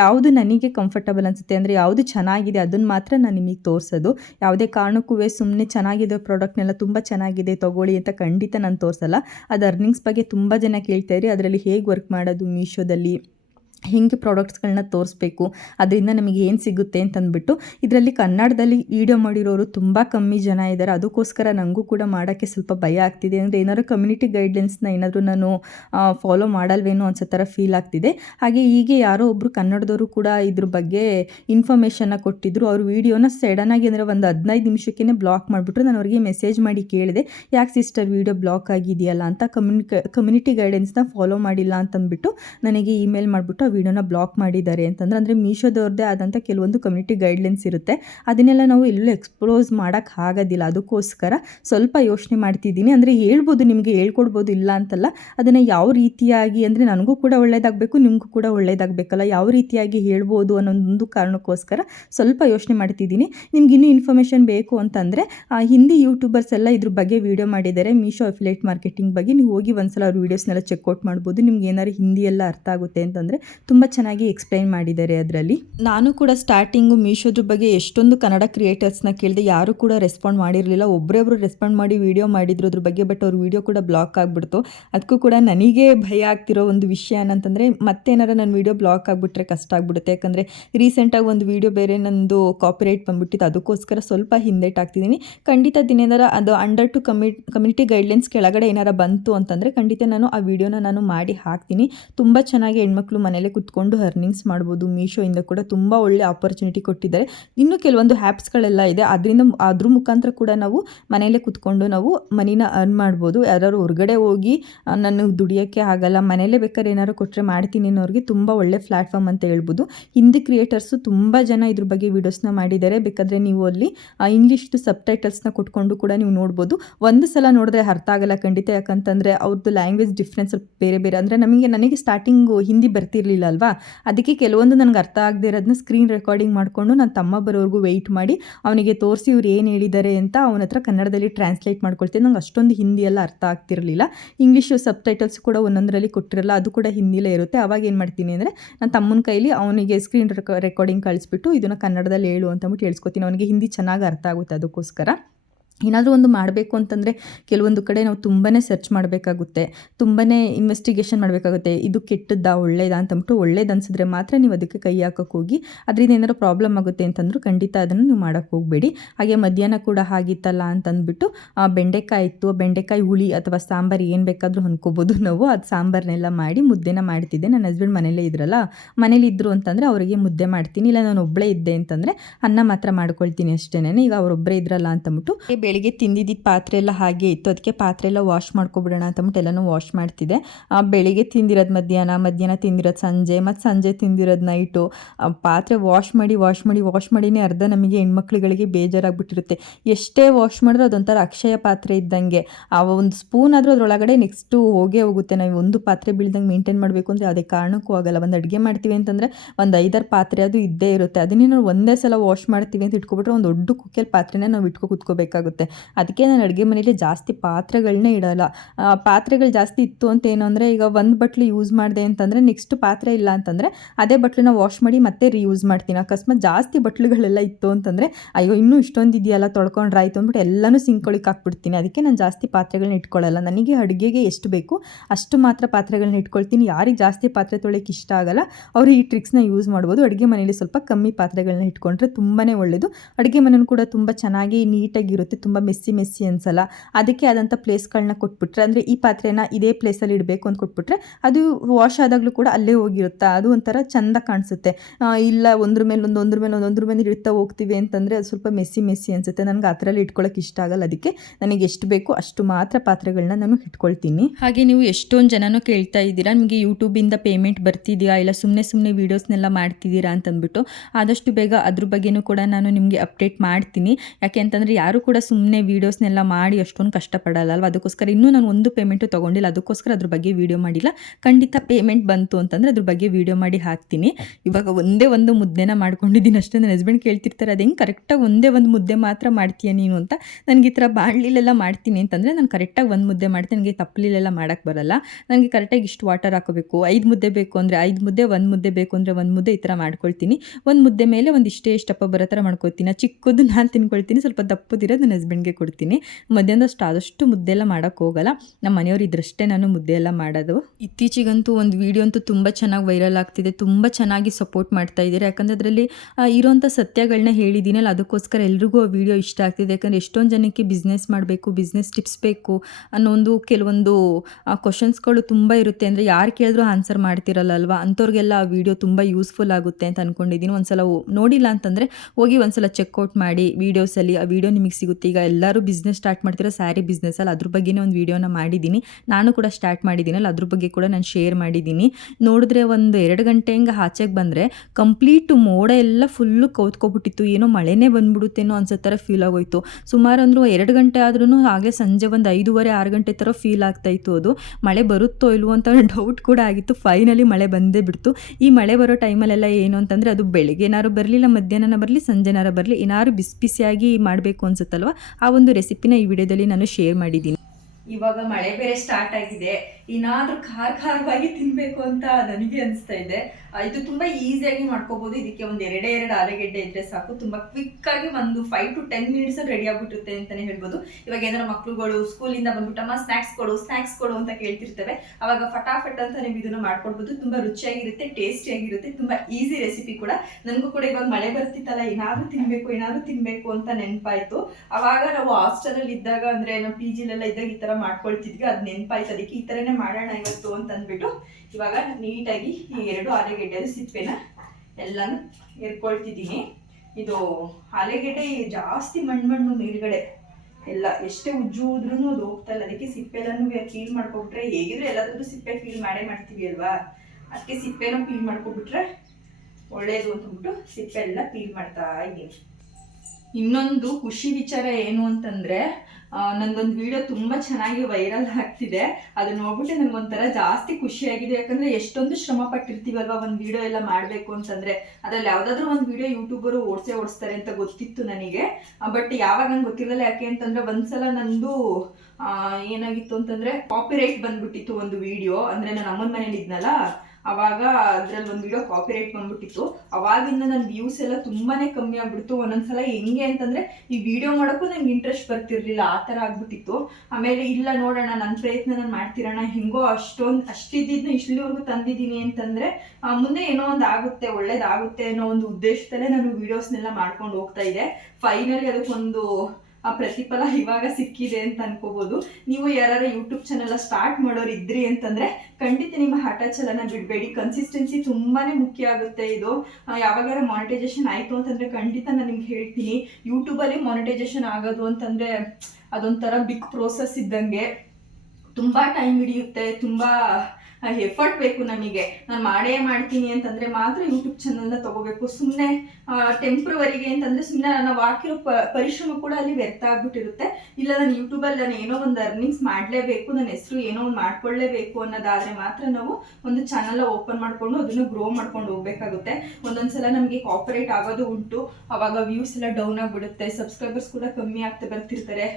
ಯಾವುದು ನನಗೆ ಕಂಫರ್ಟಬಲ್ ಅನಿಸುತ್ತೆ ಅಂದರೆ, ಯಾವುದು ಚೆನ್ನಾಗಿದೆ ಅದನ್ನು ಮಾತ್ರ ನಾನು ನಿಮಗೆ ತೋರಿಸೋದು. ಯಾವುದೇ ಕಾರಣಕ್ಕೂ ಸುಮ್ಮನೆ ಚೆನ್ನಾಗಿದೆ ಪ್ರಾಡಕ್ಟ್ನೆಲ್ಲ ತುಂಬ ಚೆನ್ನಾಗಿದೆ, ತೊಗೊಳ್ಳಿ ಅಂತ ಖಂಡಿತ ನಾನು ತೋರಿಸಲ್ಲ. ಅದು ಅರ್ನಿಂಗ್ಸ್ ಬಗ್ಗೆ ತುಂಬ ಜನ ಕೇಳ್ತಾ ಇರಿ ಅದರಲ್ಲಿ ಹೇಗೆ ವರ್ಕ್ ಮಾಡೋದು ಮೀಶೋದಲ್ಲಿ ಹೆಂಗೆ ಪ್ರಾಡಕ್ಟ್ಸ್ಗಳನ್ನ ತೋರಿಸ್ಬೇಕು, ಅದರಿಂದ ನಮಗೆ ಏನು ಸಿಗುತ್ತೆ ಅಂತಂದ್ಬಿಟ್ಟು ಇದರಲ್ಲಿ ಕನ್ನಡದಲ್ಲಿ ವೀಡಿಯೋ ಮಾಡಿರೋರು ತುಂಬ ಕಮ್ಮಿ ಜನ ಇದ್ದಾರೆ. ಅದಕ್ಕೋಸ್ಕರ ನನಗೂ ಕೂಡ ಮಾಡೋಕ್ಕೆ ಸ್ವಲ್ಪ ಭಯ ಆಗ್ತಿದೆ. ಅಂದರೆ ಏನಾದ್ರು ಕಮ್ಯುನಿಟಿ ಗೈಡ್ಲೈನ್ಸ್ನ ಏನಾದರೂ ನಾನು ಫಾಲೋ ಮಾಡಲ್ವೇನೋ ಅನ್ಸೋ ಥರ ಫೀಲ್ ಆಗ್ತಿದೆ. ಹಾಗೆ ಹೀಗೆ ಯಾರೋ ಒಬ್ಬರು ಕನ್ನಡದವರು ಕೂಡ ಇದ್ರ ಬಗ್ಗೆ ಇನ್ಫಾರ್ಮೇಷನ್ನ ಕೊಟ್ಟಿದ್ರು. ಅವ್ರ ವೀಡಿಯೋನ ಸಡನ್ನಾಗಿ ಅಂದರೆ ಒಂದು ಹದಿನೈದು ನಿಮಿಷಕ್ಕೇ ಬ್ಲಾಕ್ ಮಾಡಿಬಿಟ್ರು. ನಾನು ಅವರಿಗೆ ಮೆಸೇಜ್ ಮಾಡಿ ಕೇಳಿದೆ, ಯಾಕೆ ಸಿಸ್ಟರ್ ವೀಡಿಯೋ ಬ್ಲಾಕ್ ಆಗಿದೆಯಲ್ಲ ಅಂತ ಕಮ್ಯುನಿಕ ಕಮ್ಯುನಿಟಿ ಗೈಡೆನ್ಸ್ನ ಫಾಲೋ ಮಾಡಿಲ್ಲ ಅಂತಂದ್ಬಿಟ್ಟು ನನಗೆ ಇಮೇಲ್ ಮಾಡಿಬಿಟ್ಟು ವಿಡಿಯೋನ ಬ್ಲಾಕ್ ಮಾಡಿದ್ದಾರೆ ಅಂತಂದ್ರೆ, ಅಂದರೆ ಮೀಶೋದವ್ರದ್ದೇ ಆದಂಥ ಕೆಲವೊಂದು ಕಮ್ಯುನಿಟಿ ಗೈಡ್ಲೈನ್ಸ್ ಇರುತ್ತೆ. ಅದನ್ನೆಲ್ಲ ನಾವು ಎಲ್ಲೂ ಎಕ್ಸ್ಪ್ಲೋಸ್ ಮಾಡೋಕ್ಕೆ ಆಗೋದಿಲ್ಲ. ಅದಕ್ಕೋಸ್ಕರ ಸ್ವಲ್ಪ ಯೋಚನೆ ಮಾಡ್ತಿದ್ದೀನಿ. ಅಂದರೆ ಹೇಳ್ಬೋದು, ನಿಮಗೆ ಹೇಳ್ಕೊಡ್ಬೋದು, ಇಲ್ಲ ಅಂತಲ್ಲ. ಅದನ್ನು ಯಾವ ರೀತಿಯಾಗಿ ಅಂದರೆ ನನಗೂ ಕೂಡ ಒಳ್ಳೇದಾಗಬೇಕು, ನಿಮಗೂ ಕೂಡ ಒಳ್ಳೇದಾಗಬೇಕಲ್ಲ. ಯಾವ ರೀತಿಯಾಗಿ ಹೇಳ್ಬೋದು ಅನ್ನೋದೊಂದು ಕಾರಣಕ್ಕೋಸ್ಕರ ಸ್ವಲ್ಪ ಯೋಚನೆ ಮಾಡ್ತಿದ್ದೀನಿ. ನಿಮ್ಗೆ ಇನ್ನೂ ಇನ್ಫಾರ್ಮೇಷನ್ ಬೇಕು ಅಂತಂದರೆ ಹಿಂದಿ ಯೂಟ್ಯೂಬರ್ಸ್ ಎಲ್ಲ ಇದ್ರ ಬಗ್ಗೆ ವಿಡಿಯೋ ಮಾಡಿದ್ದಾರೆ. ಮೀಶೋ ಅಫಿಲೇಟ್ ಮಾರ್ಕೆಟಿಂಗ್ ಬಗ್ಗೆ. ನೀವು ಹೋಗಿ ಒಂದ್ಸಲ ಅವ್ರ ವೀಡಿಯೋಸ್ನೆಲ್ಲ ಚೆಕ್ಔಟ್ ಮಾಡ್ಬೋದು. ನಿಮ್ಗೆ ಏನಾದ್ರು ಹಿಂದಿ ಎಲ್ಲ ಅರ್ಥ ಆಗುತ್ತೆ ಅಂತಂದರೆ ತುಂಬ ಚೆನ್ನಾಗಿ ಎಕ್ಸ್ಪ್ಲೈನ್ ಮಾಡಿದ್ದಾರೆ ಅದರಲ್ಲಿ. ನಾನು ಕೂಡ ಸ್ಟಾರ್ಟಿಂಗು ಮೀಶೋದ್ರ ಬಗ್ಗೆ ಎಷ್ಟೊಂದು ಕನ್ನಡ ಕ್ರಿಯೇಟರ್ಸ್ನ ಕೇಳಿದೆ ಯಾರು ಕೂಡ ರೆಸ್ಪಾಂಡ್ ಮಾಡಿರಲಿಲ್ಲ. ಒಬ್ಬರೇ ಒಬ್ಬರು ರೆಸ್ಪಾಂಡ್ ಮಾಡಿ ವೀಡಿಯೋ ಮಾಡಿದ್ರು ಅದ್ರ ಬಗ್ಗೆ ಬಟ್ ಅವ್ರ ವಿಡಿಯೋ ಕೂಡ ಬ್ಲಾಕ್ ಆಗಿಬಿಡ್ತು. ಅದಕ್ಕೂ ಕೂಡ ನನಗೆ ಭಯ ಆಗ್ತಿರೋ ಒಂದು ವಿಷಯ ಏನಂತಂದರೆ ಮತ್ತೇನಾರ ನನ್ನ ವೀಡಿಯೋ ಬ್ಲಾಕ್ ಆಗಿಬಿಟ್ರೆ ಕಷ್ಟ ಆಗಿಬಿಡುತ್ತೆ. ಯಾಕಂದರೆ ರೀಸೆಂಟಾಗಿ ಒಂದು ವಿಡಿಯೋ ಬೇರೆ ನಂದು ಕಾಪಿರೈಟ್ ಬಂದ್ಬಿಟ್ಟಿತ್ತು. ಅದಕ್ಕೋಸ್ಕರ ಸ್ವಲ್ಪ ಹಿಂದೇಟ್ ಆಗ್ತಿದ್ದೀನಿ. ಖಂಡಿತ ದಿನೇನಾರ ಅದು under to commu community guidelines ಕೆಳಗಡೆ ಏನಾರ ಬಂತು ಅಂತಂದರೆ ಖಂಡಿತ ನಾನು ಆ ವಿಡಿಯೋನ ನಾನು ಮಾಡಿ ಹಾಕ್ತೀನಿ. ತುಂಬ ಚೆನ್ನಾಗಿ ಹೆಣ್ಮಕ್ಳು ಮನೇಲೆ ಕುತ್ಕೊಂಡು ಅರ್ನಿಂಗ್ಸ್ ಮಾಡ್ಬೋದು. ಮೀಶೋಯಿಂದ ಕೂಡ ತುಂಬ ಒಳ್ಳೆ ಆಪರ್ಚುನಿಟಿ ಕೊಟ್ಟಿದ್ದಾರೆ. ಇನ್ನೂ ಕೆಲವೊಂದು ಆ್ಯಪ್ಸ್ಗಳೆಲ್ಲ ಇದೆ. ಅದರಿಂದ ಅದ್ರ ಮುಖಾಂತರ ಕೂಡ ನಾವು ಮನೆಯಲ್ಲೇ ಕುತ್ಕೊಂಡು ನಾವು ಮನಿನ ಅರ್ನ್ ಮಾಡ್ಬೋದು. ಯಾರು ಹೊರಗಡೆ ಹೋಗಿ ನನಗೆ ದುಡಿಯೋಕ್ಕೆ ಆಗಲ್ಲ, ಮನೆಯಲ್ಲೇ ಬೇಕಾದ್ರೆ ಏನಾದ್ರು ಕೊಟ್ಟರೆ ಮಾಡ್ತೀನಿ ಅನ್ನೋರಿಗೆ ತುಂಬ ಒಳ್ಳೆ ಪ್ಲಾಟ್ಫಾರ್ಮ್ ಅಂತ ಹೇಳ್ಬೋದು. ಹಿಂದಿ ಕ್ರಿಯೇಟರ್ಸು ತುಂಬ ಜನ ಇದ್ರ ಬಗ್ಗೆ ವೀಡಿಯೋಸ್ನ ಮಾಡಿದ್ದಾರೆ. ಬೇಕಾದರೆ ನೀವು ಅಲ್ಲಿ ಇಂಗ್ಲೀಷ್ದು ಸಬ್ ಟೈಟಲ್ಸ್ನ ಕೊಟ್ಕೊಂಡು ಕೂಡ ನೀವು ನೋಡ್ಬೋದು. ಒಂದು ಸಲ ನೋಡಿದ್ರೆ ಅರ್ಥ ಆಗಲ್ಲ ಖಂಡಿತ. ಯಾಕಂತಂದರೆ ಅವ್ರದ್ದು ಲ್ಯಾಂಗ್ವೇಜ್ ಡಿಫ್ರೆನ್ಸ್ ಬೇರೆ ಬೇರೆ. ಅಂದರೆ ನಮಗೆ, ನನಗೆ ಸ್ಟಾರ್ಟಿಂಗು ಹಿಂದಿ ಬರ್ತಿರ್ಲಿಲ್ಲ. ಅಲ್ವಾ ಅದಕ್ಕೆ ಕೆಲವೊಂದು ನನಗೆ ಅರ್ಥ ಆಗದೆ ಇರೋದನ್ನ ಸ್ಕ್ರೀನ್ ರೆಕಾರ್ಡಿಂಗ್ ಮಾಡಿಕೊಂಡು ನನ್ನ ತಮ್ಮ ಬರೋವರೆಗೂ ವೆಯ್ಟ್ ಮಾಡಿ ಅವನಿಗೆ ತೋರಿಸಿ ಇವ್ರು ಏನು ಹೇಳಿದ್ದಾರೆ ಅಂತ ಅವನ ಹತ್ರ ಕನ್ನಡದಲ್ಲಿ ಟ್ರಾನ್ಸ್ಲೇಟ್ ಮಾಡ್ಕೊಳ್ತೀನಿ. ನಂಗೆ ಅಷ್ಟೊಂದು ಹಿಂದಿ ಎಲ್ಲ ಅರ್ಥ ಆಗ್ತಿರಲಿಲ್ಲ. ಇಂಗ್ಲೀಷು ಸಬ್ ಟೈಟಲ್ಸ್ ಕೂಡ ಒಂದೊಂದರಲ್ಲಿ ಕೊಟ್ಟಿರಲ್ಲ, ಅದು ಕೂಡ ಹಿಂದಿಲೇ ಇರುತ್ತೆ. ಅವಾಗ ಏನು ಮಾಡ್ತೀನಿ ಅಂದರೆ ನನ್ನ ತಮ್ಮನ ಕೈಲಿ ಅವನಿಗೆ ಸ್ಕ್ರೀನ್ ರೆಕಾರ್ಡಿಂಗ್ ಕಳಿಸ್ಬಿಟ್ಟು ಇದನ್ನು ಕನ್ನಡದಲ್ಲಿ ಹೇಳು ಅಂತಂದ್ಬಿಟ್ಟು ಹೇಳ್ಸ್ಕೊತೀನಿ. ಅವನಿಗೆ ಹಿಂದಿ ಚೆನ್ನಾಗಿ ಅರ್ಥ ಆಗುತ್ತೆ ಅದಕ್ಕೋಸ್ಕರ. ಏನಾದರೂ ಒಂದು ಮಾಡಬೇಕು ಅಂತಂದರೆ ಕೆಲವೊಂದು ಕಡೆ ನಾವು ತುಂಬಾ ಸರ್ಚ್ ಮಾಡಬೇಕಾಗುತ್ತೆ. ತುಂಬಾ ಇನ್ವೆಸ್ಟಿಗೇಷನ್ ಮಾಡಬೇಕಾಗುತ್ತೆ. ಇದು ಕೆಟ್ಟದ್ದಾ, ಒಳ್ಳೇದಾ ಅಂತಂದ್ಬಿಟ್ಟು ಒಳ್ಳೇದು ಅನಿಸಿದ್ರೆ ಮಾತ್ರ ನೀವು ಅದಕ್ಕೆ ಕೈ ಹಾಕೋಕೆ ಹೋಗಿ, ಅದರಿಂದ ಏನಾದರೂ ಪ್ರಾಬ್ಲಮ್ ಆಗುತ್ತೆ ಅಂತಂದರೂ ಖಂಡಿತ ಅದನ್ನು ನೀವು ಮಾಡೋಕ್ಕೆ ಹೋಗಬೇಡಿ. ಹಾಗೆ ಮಧ್ಯಾಹ್ನ ಕೂಡ ಆಗಿತ್ತಲ್ಲ ಅಂತಂದ್ಬಿಟ್ಟು ಬೆಂಡೆಕಾಯಿ ಇತ್ತು. ಬೆಂಡೆಕಾಯಿ ಹುಳಿ ಅಥವಾ ಸಾಂಬಾರು ಏನು ಬೇಕಾದರೂ ಅಂದ್ಕೋಬೋದು ನಾವು. ಅದು ಸಾಂಬಾರನ್ನೆಲ್ಲ ಮಾಡಿ ಮುದ್ದೆನ ಮಾಡ್ತಿದ್ದೆ. ನನ್ನ ಹಸ್ಬೆಂಡ್ ಮನೇಲೇ ಇದ್ರಲ್ಲ, ಮನೇಲಿ ಇದ್ದರು ಅಂತಂದರೆ ಅವರಿಗೆ ಮುದ್ದೆ ಮಾಡ್ತೀನಿ. ಇಲ್ಲ ನಾನು ಒಬ್ಬಳೇ ಇದ್ದೆ ಅಂತಂದರೆ ಅನ್ನ ಮಾತ್ರ ಮಾಡ್ಕೊಳ್ತೀನಿ ಅಷ್ಟೇ ಈಗ ಅವರೊಬ್ಬರೇ ಇದ್ರಲ್ಲ ಅಂತಂದ್ಬಿಟ್ಟು ಬೆಳಿಗ್ಗೆ ತಿಂದಿದ್ದ ಪಾತ್ರೆ ಎಲ್ಲ ಹಾಗೆ ಇತ್ತು. ಅದಕ್ಕೆ ಪಾತ್ರೆ ಎಲ್ಲ ವಾಶ್ ಮಾಡ್ಕೊಬಿಡೋಣ ಅಂತಂದ್ಬಿಟ್ಟು ಎಲ್ಲನೂ ವಾಶ್ ಮಾಡ್ತಿದ್ದೆ. ಬೆಳಿಗ್ಗೆ ತಿಂದಿರೋದು ಮಧ್ಯಾಹ್ನ ಮಧ್ಯಾಹ್ನ ತಿಂದಿರೋದು ಸಂಜೆ, ಮತ್ತು ಸಂಜೆ ತಿಂದಿರೋದು ನೈಟು ಪಾತ್ರೆ ವಾಶ್ ಮಾಡಿ ವಾಶ್ ಮಾಡಿ ವಾಶ್ ಮಾಡಿನೇ ಅರ್ಧ ನಮಗೆ ಹೆಣ್ಮಕ್ಳುಗಳಿಗೆ ಬೇಜಾರಾಗ್ಬಿಟ್ಟಿರುತ್ತೆ. ಎಷ್ಟೇ ವಾಶ್ ಮಾಡಿದ್ರೂ ಅದೊಂಥರ ಅಕ್ಷಯ ಪಾತ್ರೆ ಇದ್ದಂಗೆ. ಆ, ಒಂದು ಸ್ಪೂನ್ ಆದರೂ ಅದರೊಳಗಡೆ ನೆಕ್ಸ್ಟು ಹೋಗೇ ಹೋಗುತ್ತೆ. ನಾವು ಒಂದು ಪಾತ್ರೆ ಬೀಳ್ದಂಗೆ ಮೇಂಟೈನ್ ಮಾಡಬೇಕು ಅಂದರೆ ಯಾವುದೇ ಕಾರಣಕ್ಕೂ ಆಗಲ್ಲ. ಒಂದು ಅಡುಗೆ ಮಾಡ್ತೀವಿ ಅಂತಂದರೆ ಒಂದು ಐದಾರು ಪಾತ್ರೆ ಅದು ಇದ್ದೇ ಇರುತ್ತೆ. ಅದನ್ನೇ ನಾವು ಒಂದೇ ಸಲ ವಾಶ್ ಮಾಡ್ತೀವಿ ಅಂತ ಇಟ್ಕೊಬಿಟ್ರೆ ಒಂದು ದೊಡ್ಡ ಕುಕ್ಕೆಲ್ ಪಾತ್ರೆನೇ ನಾವು ಇಟ್ಕೊ ಕೂತ್ಕೋಬೇಕಾಗುತ್ತೆ. ಅದಕ್ಕೆ ನಾನು ಅಡುಗೆ ಮನೇಲಿ ಜಾಸ್ತಿ ಪಾತ್ರೆಗಳನ್ನೇ ಇಡೋಲ್ಲ. ಪಾತ್ರೆಗಳು ಜಾಸ್ತಿ ಇತ್ತು ಅಂತ ಏನು ಅಂದರೆ ಈಗ ಒಂದು ಬಟ್ಲು ಯೂಸ್ ಮಾಡಿದೆ ಅಂತಂದರೆ ನೆಕ್ಸ್ಟ್ ಪಾತ್ರೆ ಇಲ್ಲ ಅಂತಂದರೆ ಅದೇ ಬಟ್ಲನ್ನ ವಾಶ್ ಮಾಡಿ ಮತ್ತೆ ರೀಯೂಸ್ ಮಾಡ್ತೀನಿ. ಅಕಸ್ಮಾತ್ ಜಾಸ್ತಿ ಬಟ್ಲುಗಳೆಲ್ಲ ಇತ್ತು ಅಂತಂದರೆ ಅಯ್ಯೋ, ಇನ್ನೂ ಇಷ್ಟೊಂದು ಇದೆಯಲ್ಲ ತೊಳ್ಕೊಂಡ್ರೆ ಆಯಿತು ಅಂದ್ಬಿಟ್ಟು ಎಲ್ಲನೂ ಸಿಂಕೊಳಿಕ್ಕೆ ಹಾಕ್ಬಿಡ್ತೀನಿ. ಅದಕ್ಕೆ ನಾನು ಜಾಸ್ತಿ ಪಾತ್ರೆಗಳನ್ನ ಇಟ್ಕೊಳ್ಳಲ್ಲ ನನಗೆ ಅಡುಗೆಗೆ ಎಷ್ಟು ಬೇಕು ಅಷ್ಟು ಮಾತ್ರ ಪಾತ್ರೆಗಳನ್ನ ಇಟ್ಕೊಳ್ತೀನಿ. ಯಾರಿಗೆ ಜಾಸ್ತಿ ಪಾತ್ರೆ ತೊಳೆಯೋಕ್ಕೆ ಇಷ್ಟ ಆಗಲ್ಲ ಅವರು ಈ ಟ್ರಿಕ್ಸ್ನ ಯೂಸ್ ಮಾಡ್ಬೋದು. ಅಡುಗೆ ಮನೇಲಿ ಸ್ವಲ್ಪ ಕಮ್ಮಿ ಪಾತ್ರೆಗಳನ್ನ ಇಟ್ಕೊಂಡ್ರೆ ತುಂಬಾ ಒಳ್ಳೆಯದು ಅಡುಗೆ ಮನೇನು ಕೂಡ ತುಂಬ ಚೆನ್ನಾಗಿ ನೀಟಾಗಿರುತ್ತೆ ತುಂಬ ಮೆಸ್ಸಿ ಮೆಸ್ಸಿ ಅನ್ಸಲ್ಲ. ಅದಕ್ಕೆ ಆದಂಥ ಪ್ಲೇಸ್ಗಳನ್ನ ಕೊಟ್ಬಿಟ್ರೆ, ಅಂದರೆ ಈ ಪಾತ್ರೆನ ಇದೇ ಪ್ಲೇಸಲ್ಲಿ ಇಡಬೇಕು ಅಂತ ಕೊಟ್ಬಿಟ್ರೆ, ಅದು ವಾಶ್ ಆದಾಗಲೂ ಕೂಡ ಅಲ್ಲೇ ಹೋಗಿರುತ್ತೆ? ಅದು ಒಂಥರ ಚೆಂದ ಕಾಣಿಸುತ್ತೆ. ಇಲ್ಲ ಒಂದ್ರ ಮೇಲೆ ಒಂದು, ಒಂದ್ರ ಮೇಲೆ ಒಂದೊಂದ್ರ ಮೇಲೆ ಇಡ್ತಾ ಹೋಗ್ತೀವಿ ಅಂತಂದರೆ ಅದು ಸ್ವಲ್ಪ ಮೆಸ್ಸಿ ಮೆಸ್ಸಿ ಅನಿಸುತ್ತೆ. ನನಗೆ ಅದರಲ್ಲಿ ಇಟ್ಕೊಳ್ಳೋಕೆ ಇಷ್ಟ ಆಗಲ್ಲ. ಅದಕ್ಕೆ ನನಗೆ ಎಷ್ಟು ಬೇಕು ಅಷ್ಟು ಮಾತ್ರ ಪಾತ್ರೆಗಳನ್ನ ನಾನು ಇಟ್ಕೊಳ್ತೀನಿ. ಹಾಗೆ ನೀವು ಎಷ್ಟೊಂದು ಜನನೂ ಕೇಳ್ತಾ ಇದ್ದೀರಾ. ನಿಮಗೆ ಯೂಟ್ಯೂಬಿಂದ ಪೇಮೆಂಟ್ ಬರ್ತಿದೆಯಾ? ಇಲ್ಲ ಸುಮ್ಮನೆ ಸುಮ್ಮನೆ ವೀಡಿಯೋಸ್ನೆಲ್ಲ ಮಾಡ್ತಿದ್ದೀರಾ ಅಂತಂದ್ಬಿಟ್ಟು ಆದಷ್ಟು ಬೇಗ ಅದ್ರ ಬಗ್ಗೆನೂ ಕೂಡ ನಾನು ನಿಮಗೆ ಅಪ್ಡೇಟ್ ಮಾಡ್ತೀನಿ. ಯಾಕೆ ಅಂತಂದರೆ ಯಾರು ಕೂಡ ಸುಮ್ಮನೆ ವೀಡಿಯೋಸ್ನೆಲ್ಲ ಮಾಡಿ ಅಷ್ಟೊಂದು ಕಷ್ಟಪಡಲ್ಲ ಅಲ್ವಾ ಅದಕ್ಕೋಸ್ಕರ ಇನ್ನೂ ನಾನು ಒಂದು ಪೇಮೆಂಟು ತೊಗೊಂಡಿಲ್ಲ. ಅದಕ್ಕೋಸ್ಕರ ಅದ್ರ ಬಗ್ಗೆ ವೀಡಿಯೋ ಮಾಡಿಲ್ಲ. ಖಂಡಿತ ಪೇಮೆಂಟ್ ಬಂತು ಅಂತಂದರೆ ಅದ್ರ ಬಗ್ಗೆ ವೀಡಿಯೋ ಮಾಡಿ ಹಾಕ್ತೀನಿ. ಇವಾಗ ಒಂದೇ ಒಂದು ಮುದ್ದೆನ ಮಾಡ್ಕೊಂಡಿದ್ದೀನಿ ಅಷ್ಟೇ. ನನ್ನ ಹಸ್ಬೆಂಡ್ ಕೇಳ್ತಿರ್ತಾರೆ ಅದು ಹೆಂಗೆ ಕರೆಕ್ಟಾಗಿ ಒಂದೇ ಒಂದು ಮುದ್ದೆ ಮಾತ್ರ ಮಾಡ್ತೀಯ ನೀನು ಅಂತ? ನನಗೆ ಈ ಥರ ಬಾಣಲಿಲೆಲ್ಲ ಮಾಡ್ತೀನಿ ಅಂತಂದರೆ ನಾನು ಕರೆಕ್ಟಾಗಿ ಒಂದು ಮುದ್ದೆ ಮಾಡ್ತೀನಿ ನನಗೆ ತಪ್ಪಲಿಲೆಲ್ಲ ಮಾಡೋಕ್ಕೆ ಬರಲ್ಲ. ನನಗೆ ಕರೆಕ್ಟಾಗಿ ಇಷ್ಟು ವಾಟರ್ ಹಾಕೋಬೇಕು. ಐದು ಮುದ್ದೆ ಬೇಕು ಅಂದರೆ ಐದು ಮುದ್ದೆ, ಒಂದು ಮುದ್ದೆ ಬೇಕು ಅಂದರೆ ಒಂದು ಮುದ್ದೆ ಈ ಥರ ಮಾಡ್ಕೊಳ್ತೀನಿ. ಒಂದು ಮುದ್ದೆ ಮೇಲೆ ಒಂದು ಇಷ್ಟೇ ಇಷ್ಟಪ್ಪ ಬರೋ ಥರ ಮಾಡ್ಕೊಳ್ತೀನಿ. ಚಿಕ್ಕದು ನಾನು ತಿನ್ಕೊಳ್ತೀನಿ. ಸ್ವಲ್ಪ ದಪ್ಪದಿರೋದು ನನ್ನ ಹಸ್ಬೆಂಡ್ಗೆ ಕೊಡ್ತೀನಿ. ಮಧ್ಯಾಹ್ನದಷ್ಟು ಆದಷ್ಟು ಮುದ್ದೆ ಎಲ್ಲ ಮಾಡೋಕ್ಕೆ ಹೋಗಲ್ಲ. ನಮ್ಮ ಮನೆಯವ್ರು ಇದ್ರಷ್ಟೇ ನಾನು ಮುದ್ದೆ ಎಲ್ಲ ಮಾಡೋದು. ಇತ್ತೀಚೆಗಂತೂ ಒಂದು ವೀಡಿಯೋ ಅಂತೂ ತುಂಬ ಚೆನ್ನಾಗಿ ವೈರಲ್ ಆಗ್ತಿದೆ. ತುಂಬ ಚೆನ್ನಾಗಿ ಸಪೋರ್ಟ್ ಮಾಡ್ತಾ ಇದ್ದಾರೆ. ಯಾಕಂದರೆ ಅದರಲ್ಲಿ ಇರೋವಂಥ ಸತ್ಯಗಳನ್ನ ಹೇಳಿದ್ದೀನಲ್ಲ ಅದಕ್ಕೋಸ್ಕರ ಎಲ್ರಿಗೂ ಆ ವಿಡಿಯೋ ಇಷ್ಟ ಆಗ್ತಿದೆ. ಯಾಕಂದರೆ ಎಷ್ಟೊಂದು ಜನಕ್ಕೆ ಬಿಸ್ನೆಸ್ ಮಾಡಬೇಕು ಬಿಸ್ನೆಸ್ ಟಿಪ್ಸ್ ಬೇಕು ಅನ್ನೋ ಒಂದು ಕೆಲವೊಂದು ಕ್ವಶನ್ಸ್ಗಳು ತುಂಬ ಇರುತ್ತೆ. ಅಂದರೆ ಯಾರು ಕೇಳಿದ್ರೂ ಆನ್ಸರ್ ಮಾಡ್ತಿರಲ್ಲ ಅಲ್ವಾ? ಅಂಥವ್ರಿಗೆಲ್ಲ ಆ ವಿಡಿಯೋ ತುಂಬ ಯೂಸ್ಫುಲ್ ಆಗುತ್ತೆ ಅಂತ ಅಂದ್ಕೊಂಡಿದ್ದೀನಿ ಒಂದ್ಸಲ ಸಲ ನೋಡಿಲ್ಲ ಅಂತಂದರೆ ಹೋಗಿ ಒಂದ್ಸಲ ಚೆಕ್ಔಟ್ ಮಾಡಿ ವೀಡಿಯೋಸಲ್ಲಿ ಆ ವಿಡಿಯೋ ನಿಮಗೆ ಸಿಗುತ್ತೆ. ಈಗ ಎಲ್ಲರೂ ಬಿಸ್ನೆಸ್ ಸ್ಟಾರ್ಟ್ ಮಾಡ್ತಿರೋ ಸ್ಯಾರಿ ಬಿಸ್ನೆಸ್ಸಲ್ಲಿ ಅದ್ರ ಬಗ್ಗೆನೇ ಒಂದು ವಿಡಿಯೋನ ಮಾಡಿದ್ದೀನಿ. ನಾನು ಕೂಡ ಸ್ಟಾರ್ಟ್ ಮಾಡಿದ್ದೀನಲ್ಲ, ಅದ್ರ ಬಗ್ಗೆ ಕೂಡ ನಾನು ಶೇರ್ ಮಾಡಿದ್ದೀನಿ. ನೋಡಿದ್ರೆ ಒಂದು ಎರಡು ಗಂಟೆ ಹಿಂಗೆ ಆಚೆಗೆ ಬಂದರೆ ಕಂಪ್ಲೀಟ್ ಮೋಡ ಎಲ್ಲ ಫುಲ್ಲು ಕೌತ್ಕೊಬಿಟ್ಟಿತ್ತು. ಏನೋ ಮಳೆನೇ ಬಂದ್ಬಿಡುತ್ತೇನೋ ಅನ್ಸೋ ಥರ ಫೀಲ್ ಆಗೋಯ್ತು. ಸುಮಾರು ಅಂದರೂ ಎರಡು ಗಂಟೆ ಆದ್ರೂ ಹಾಗೆ ಸಂಜೆ ಒಂದು ಐದೂವರೆ, ಆರು ಗಂಟೆ ಥರ ಫೀಲ್ ಆಗ್ತಾಯಿತ್ತು ಅದು. ಮಳೆ ಬರುತ್ತೋ ಇಲ್ವೋ ಅಂತ ಡೌಟ್ ಕೂಡ ಆಗಿತ್ತು. ಫೈನಲಿ ಮಳೆ ಬಂದೇ ಬಿಡ್ತು. ಈ ಮಳೆ ಬರೋ ಟೈಮಲ್ಲೆಲ್ಲ ಏನು ಅಂತಂದರೆ ಅದು ಬೆಳಗ್ಗೆನಾರು ಬರಲಿಲ್ಲ ಮಧ್ಯಾಹ್ನ ಬರಲಿ, ಸಂಜೆನಾರ ಬರಲಿ ಏನಾದ್ರು ಬಿಸಿ ಬಿಸಿಯಾಗಿ ಮಾಡಬೇಕು ಅನ್ಸುತ್ತಲ್ವ? ಆ ಒಂದು ರೆಸಿಪಿನ ಈ ವಿಡಿಯೋದಲ್ಲಿ ನಾನು ಶೇರ್ ಮಾಡಿದ್ದೀನಿ. ಇವಾಗ ಮಳೆ ಬೇರೆ ಸ್ಟಾರ್ಟ್ ಆಗಿದೆ. ಏನಾದ್ರೂ ಖಾರ ಖಾರವಾಗಿ ತಿನ್ಬೇಕು ಅಂತ ನನಗೆ ಅನಿಸ್ತಾ ಇದೆ. ಇದು ತುಂಬಾ ಈಸಿಯಾಗಿ ಮಾಡ್ಕೋಬೋದು. ಇದಕ್ಕೆ ಒಂದ್ ಎರಡೇ ಎರಡು ಆಲೂಗೆಡ್ಡೆ ಇದ್ರೆ ಸಾಕು. ತುಂಬಾ ಕ್ವಿಕ್ ಆಗಿ ಒಂದು five to ten minutes ready ಆಗ್ಬಿಟ್ಟಿರುತ್ತೆ ಅಂತಾನೆ ಹೇಳ್ಬೋದು. ಇವಾಗ ಏನಾದ್ರು ಮಕ್ಳುಗಳು ಸ್ಕೂಲಿಂದ ಬಂದ್ಬಿಟ್ಟಮ್ಮ ಸ್ನಾಕ್ಸ್ ಕೊಡು ಸ್ನಾಕ್ಸ್ ಕೊಡು ಅಂತ ಕೇಳ್ತಿರ್ತವೆ ಅವಾಗ ಫಟಾಫಟ್ ಅಂತ ನೀವು ಇದನ್ನ ಮಾಡ್ಕೊಡ್ಬೋದು. ತುಂಬಾ ರುಚಿಯಾಗಿರುತ್ತೆ ಟೇಸ್ಟಿಯಾಗಿರುತ್ತೆ ತುಂಬಾ ಈಸಿ ರೆಸಿಪಿ ಕೂಡ. ನನಗೂ ಕೂಡ ಇವಾಗ ಮಳೆ ಬರ್ತಿತ್ತಲ್ಲ, ಏನಾದರೂ ತಿನ್ಬೇಕು, ಏನಾದ್ರು ತಿನ್ಬೇಕು ಅಂತ ನೆನಪಾಯಿತು. ಅವಾಗ ನಾವು ಹಾಸ್ಟೆಲ್ ಅಲ್ಲಿ ಇದ್ದಾಗ ಅಂದ್ರೆ ನಮ್ಮ ಪಿ ಜಿಲೆಲ್ಲ ಇದ್ದಾಗ ಈ ತರ ಮಾಡ್ಕೊಳ್ತಿದ್ವಿ, ಅದು ನೆನಪಾಯ್ತು ಅದಕ್ಕೆ ಈ ಥರನೇ ಮಾಡೋಣ ಇವತ್ತು ಅಂತ ಅಂದ್ಬಿಟ್ಟು ಇವಾಗ ನೀಟಾಗಿ ಈ ಎರಡು ಆಲೂಗೆಡ್ಡೆ ಸಿಪ್ಪೆನ ಎಲ್ಲಾನು ಎರ್ಕೊಳ್ತಿದ್ದೀನಿ. ಇದು ಆಲೂಗೆಡ್ಡೆ ಜಾಸ್ತಿ ಮಣ್ಣು ಮಣ್ಣು ಮೇಲ್ಗಡೆ ಎಲ್ಲ ಎಷ್ಟೇ ಉಜ್ಜು ಹೋದ್ರೂ ಅದು ಹೋಗ್ತಾ ಇಲ್ಲ. ಅದಕ್ಕೆ ಸಿಪ್ಪೆ ಕ್ಲೀನ್ ಮಾಡ್ಕೊಬಿಟ್ರೆ ಹೇಗಿದ್ರೆ ಎಲ್ಲಾದ್ರೂ ಸಿಪ್ಪೆ ಕ್ಲೀನ್ ಮಾಡೇ ಮಾಡ್ತೀವಿ ಅಲ್ವಾ? ಅದಕ್ಕೆ ಸಿಪ್ಪೆನೂ ಕ್ಲೀನ್ ಮಾಡ್ಕೊಬಿಟ್ರೆ ಒಳ್ಳೇದು ಅಂತಂದ್ಬಿಟ್ಟು ಸಿಪ್ಪೆ ಎಲ್ಲ ಕ್ಲೀನ್ ಮಾಡ್ತಾ ಇದ್ದೀನಿ. ಇನ್ನೊಂದು ಖುಷಿ ವಿಚಾರ ಏನು ಅಂತಂದ್ರೆ ನಂದೊಂದು ವಿಡಿಯೋ ತುಂಬಾ ಚೆನ್ನಾಗಿ ವೈರಲ್ ಆಗ್ತಿದೆ. ಅದನ್ನ ನೋಡ್ಬಿಟ್ಟು ನನಗೊಂಥರ ಜಾಸ್ತಿ ಖುಷಿಯಾಗಿದೆ. ಯಾಕಂದ್ರೆ ಎಷ್ಟೊಂದು ಶ್ರಮ ಪಟ್ಟಿರ್ತೀವಲ್ವಾ ಒಂದು ವಿಡಿಯೋ ಎಲ್ಲ ಮಾಡ್ಬೇಕು ಅಂತಂದ್ರೆ. ಅದ್ರಲ್ಲಿ ಯಾವ್ದಾದ್ರು ಒಂದು ವಿಡಿಯೋ ಯೂಟ್ಯೂಬರು ಓಡಿಸೇ ಓಡಿಸ್ತಾರೆ ಅಂತ ಗೊತ್ತಿತ್ತು ನನಗೆ. ಬಟ್ ಯಾವಾಗ ನಂಗೆ ಗೊತ್ತಿರಲಿಲ್ಲ ಯಾಕೆ ಅಂತಂದ್ರೆ ಒಂದ್ಸಲ ನಂದು ಏನಾಗಿತ್ತು ಅಂತಂದ್ರೆ ಕಾಪಿರೈಟ್ ಬಂದ್ಬಿಟ್ಟಿತ್ತು ಒಂದು ವಿಡಿಯೋ ಅಂದ್ರೆ ನಾನು ಅಮ್ಮನ ಮನೇಲಿ ಇದ್ನಲ್ಲ ಅವಾಗ ಅದ್ರಲ್ಲಿ ಒಂದು ವಿಡಿಯೋ ಕಾಪಿರೈಟ್ ಬಂದ್ಬಿಟ್ಟಿತ್ತು. ಅವಾಗಿಂದ ನನ್ನ ವ್ಯೂಸ್ ಎಲ್ಲ ತುಂಬಾನೇ ಕಮ್ಮಿ ಆಗ್ಬಿಡ್ತು. ಒಂದೊಂದ್ಸಲ ಹೆಂಗೆ ಅಂತಂದ್ರೆ ಈ ವಿಡಿಯೋ ಮಾಡೋಕ್ಕೂ ನಂಗೆ ಇಂಟ್ರೆಸ್ಟ್ ಬರ್ತಿರ್ಲಿಲ್ಲ, ಆ ಥರ ಆಗ್ಬಿಟ್ಟಿತ್ತು. ಆಮೇಲೆ ಇಲ್ಲ ನೋಡೋಣ ನನ್ನ ಪ್ರಯತ್ನ ನಾನು ಮಾಡ್ತಿರೋಣ, ಹೆಂಗೋ ಅಷ್ಟೊಂದು, ಅಷ್ಟಿದ್ದಿದ್ನ ಇಷ್ಟಿವರೆಗೂ ತಂದಿದ್ದೀನಿ ಅಂತಂದ್ರೆ ಮುಂದೆ ಏನೋ ಒಂದು ಆಗುತ್ತೆ, ಒಳ್ಳೇದಾಗುತ್ತೆ ಅನ್ನೋ ಒಂದು ಉದ್ದೇಶದಲ್ಲೇ ನಾನು ವಿಡಿಯೋಸ್ನೆಲ್ಲ ಮಾಡ್ಕೊಂಡು ಹೋಗ್ತಾ ಇದೆ ಫೈನಲಿ ಅದಕ್ಕೊಂದು ಆ ಪ್ರತಿಫಲ ಇವಾಗ ಸಿಕ್ಕಿದೆ ಅಂತ ಅನ್ಕೋಬಹುದು ನೀವು ಯಾರು ಯೂಟ್ಯೂಬ್ ಚಾನೆಲ್ ಸ್ಟಾರ್ಟ್ ಮಾಡೋರು ಇದ್ರಿ ಅಂತಂದ್ರೆ ಖಂಡಿತ ನಿಮ್ಮ ಹಠ ಚಲನ ಬಿಡಬೇಡಿ. ಕನ್ಸಿಸ್ಟೆನ್ಸಿ ತುಂಬಾನೇ ಮುಖ್ಯ ಆಗುತ್ತೆ ಇದು. ಯಾವಾಗ ಮಾನಿಟೈಸೇಷನ್ ಆಯ್ತು ಅಂತಂದ್ರೆ ಖಂಡಿತ ನಾನು ನಿಮ್ಗೆ ಹೇಳ್ತೀನಿ. ಯೂಟ್ಯೂಬಲ್ಲಿ ಮಾನಿಟೈಸೇಷನ್ ಆಗೋದು ಅಂತಂದ್ರೆ ಅದೊಂಥರ ಬಿಗ್ ಪ್ರೋಸೆಸ್ ಇದ್ದಂಗೆ. ತುಂಬಾ ಟೈಮ್ ಹಿಡಿಯುತ್ತೆ, ತುಂಬಾ ಎಫರ್ಟ್ ಬೇಕು ನಮಗೆ. ನಾನು ಮಾಡೇ ಮಾಡ್ತೀನಿ ಅಂತಂದ್ರೆ ಮಾತ್ರ ಯೂಟ್ಯೂಬ್ ಚಾನಲ್ನ ತಗೋಬೇಕು. ಸುಮ್ಮನೆ ಟೆಂಪ್ರವರಿಗೆ ಅಂತಂದ್ರೆ ಸುಮ್ಮನೆ ನಾವು ಹಾಕಿರೋ ಪರಿಶ್ರಮ ಕೂಡ ಅಲ್ಲಿ ವ್ಯರ್ಥ ಆಗ್ಬಿಟ್ಟಿರುತ್ತೆ. ಇಲ್ಲ ನಾನು ಯೂಟ್ಯೂಬಲ್ಲಿ ನಾನು ಏನೋ ಒಂದು ಅರ್ನಿಂಗ್ಸ್ ಮಾಡಲೇಬೇಕು, ನನ್ನ ಹೆಸರು ಏನೋ ಒಂದು ಮಾಡ್ಕೊಳ್ಳೇಬೇಕು ಅನ್ನೋದಾದ್ರೆ ಮಾತ್ರ ನಾವು ಒಂದು ಚಾನಲ್ ಓಪನ್ ಮಾಡ್ಕೊಂಡು ಅದನ್ನು ಗ್ರೋ ಮಾಡ್ಕೊಂಡು ಹೋಗ್ಬೇಕಾಗುತ್ತೆ. ಒಂದೊಂದ್ಸಲ ನಮಗೆ ಕಾಪರೇಟ್ ಆಗೋದು ಉಂಟು. ಅವಾಗ ವ್ಯೂಸ್ ಎಲ್ಲ ಡೌನ್ ಆಗಿಬಿಡುತ್ತೆ. ಸಬ್ಸ್ಕ್ರೈಬರ್ಸ್ ಕೂಡ ಕಮ್ಮಿ ಆಗ್ತಾ ಬರ್ತಿರ್ತಾರೆ.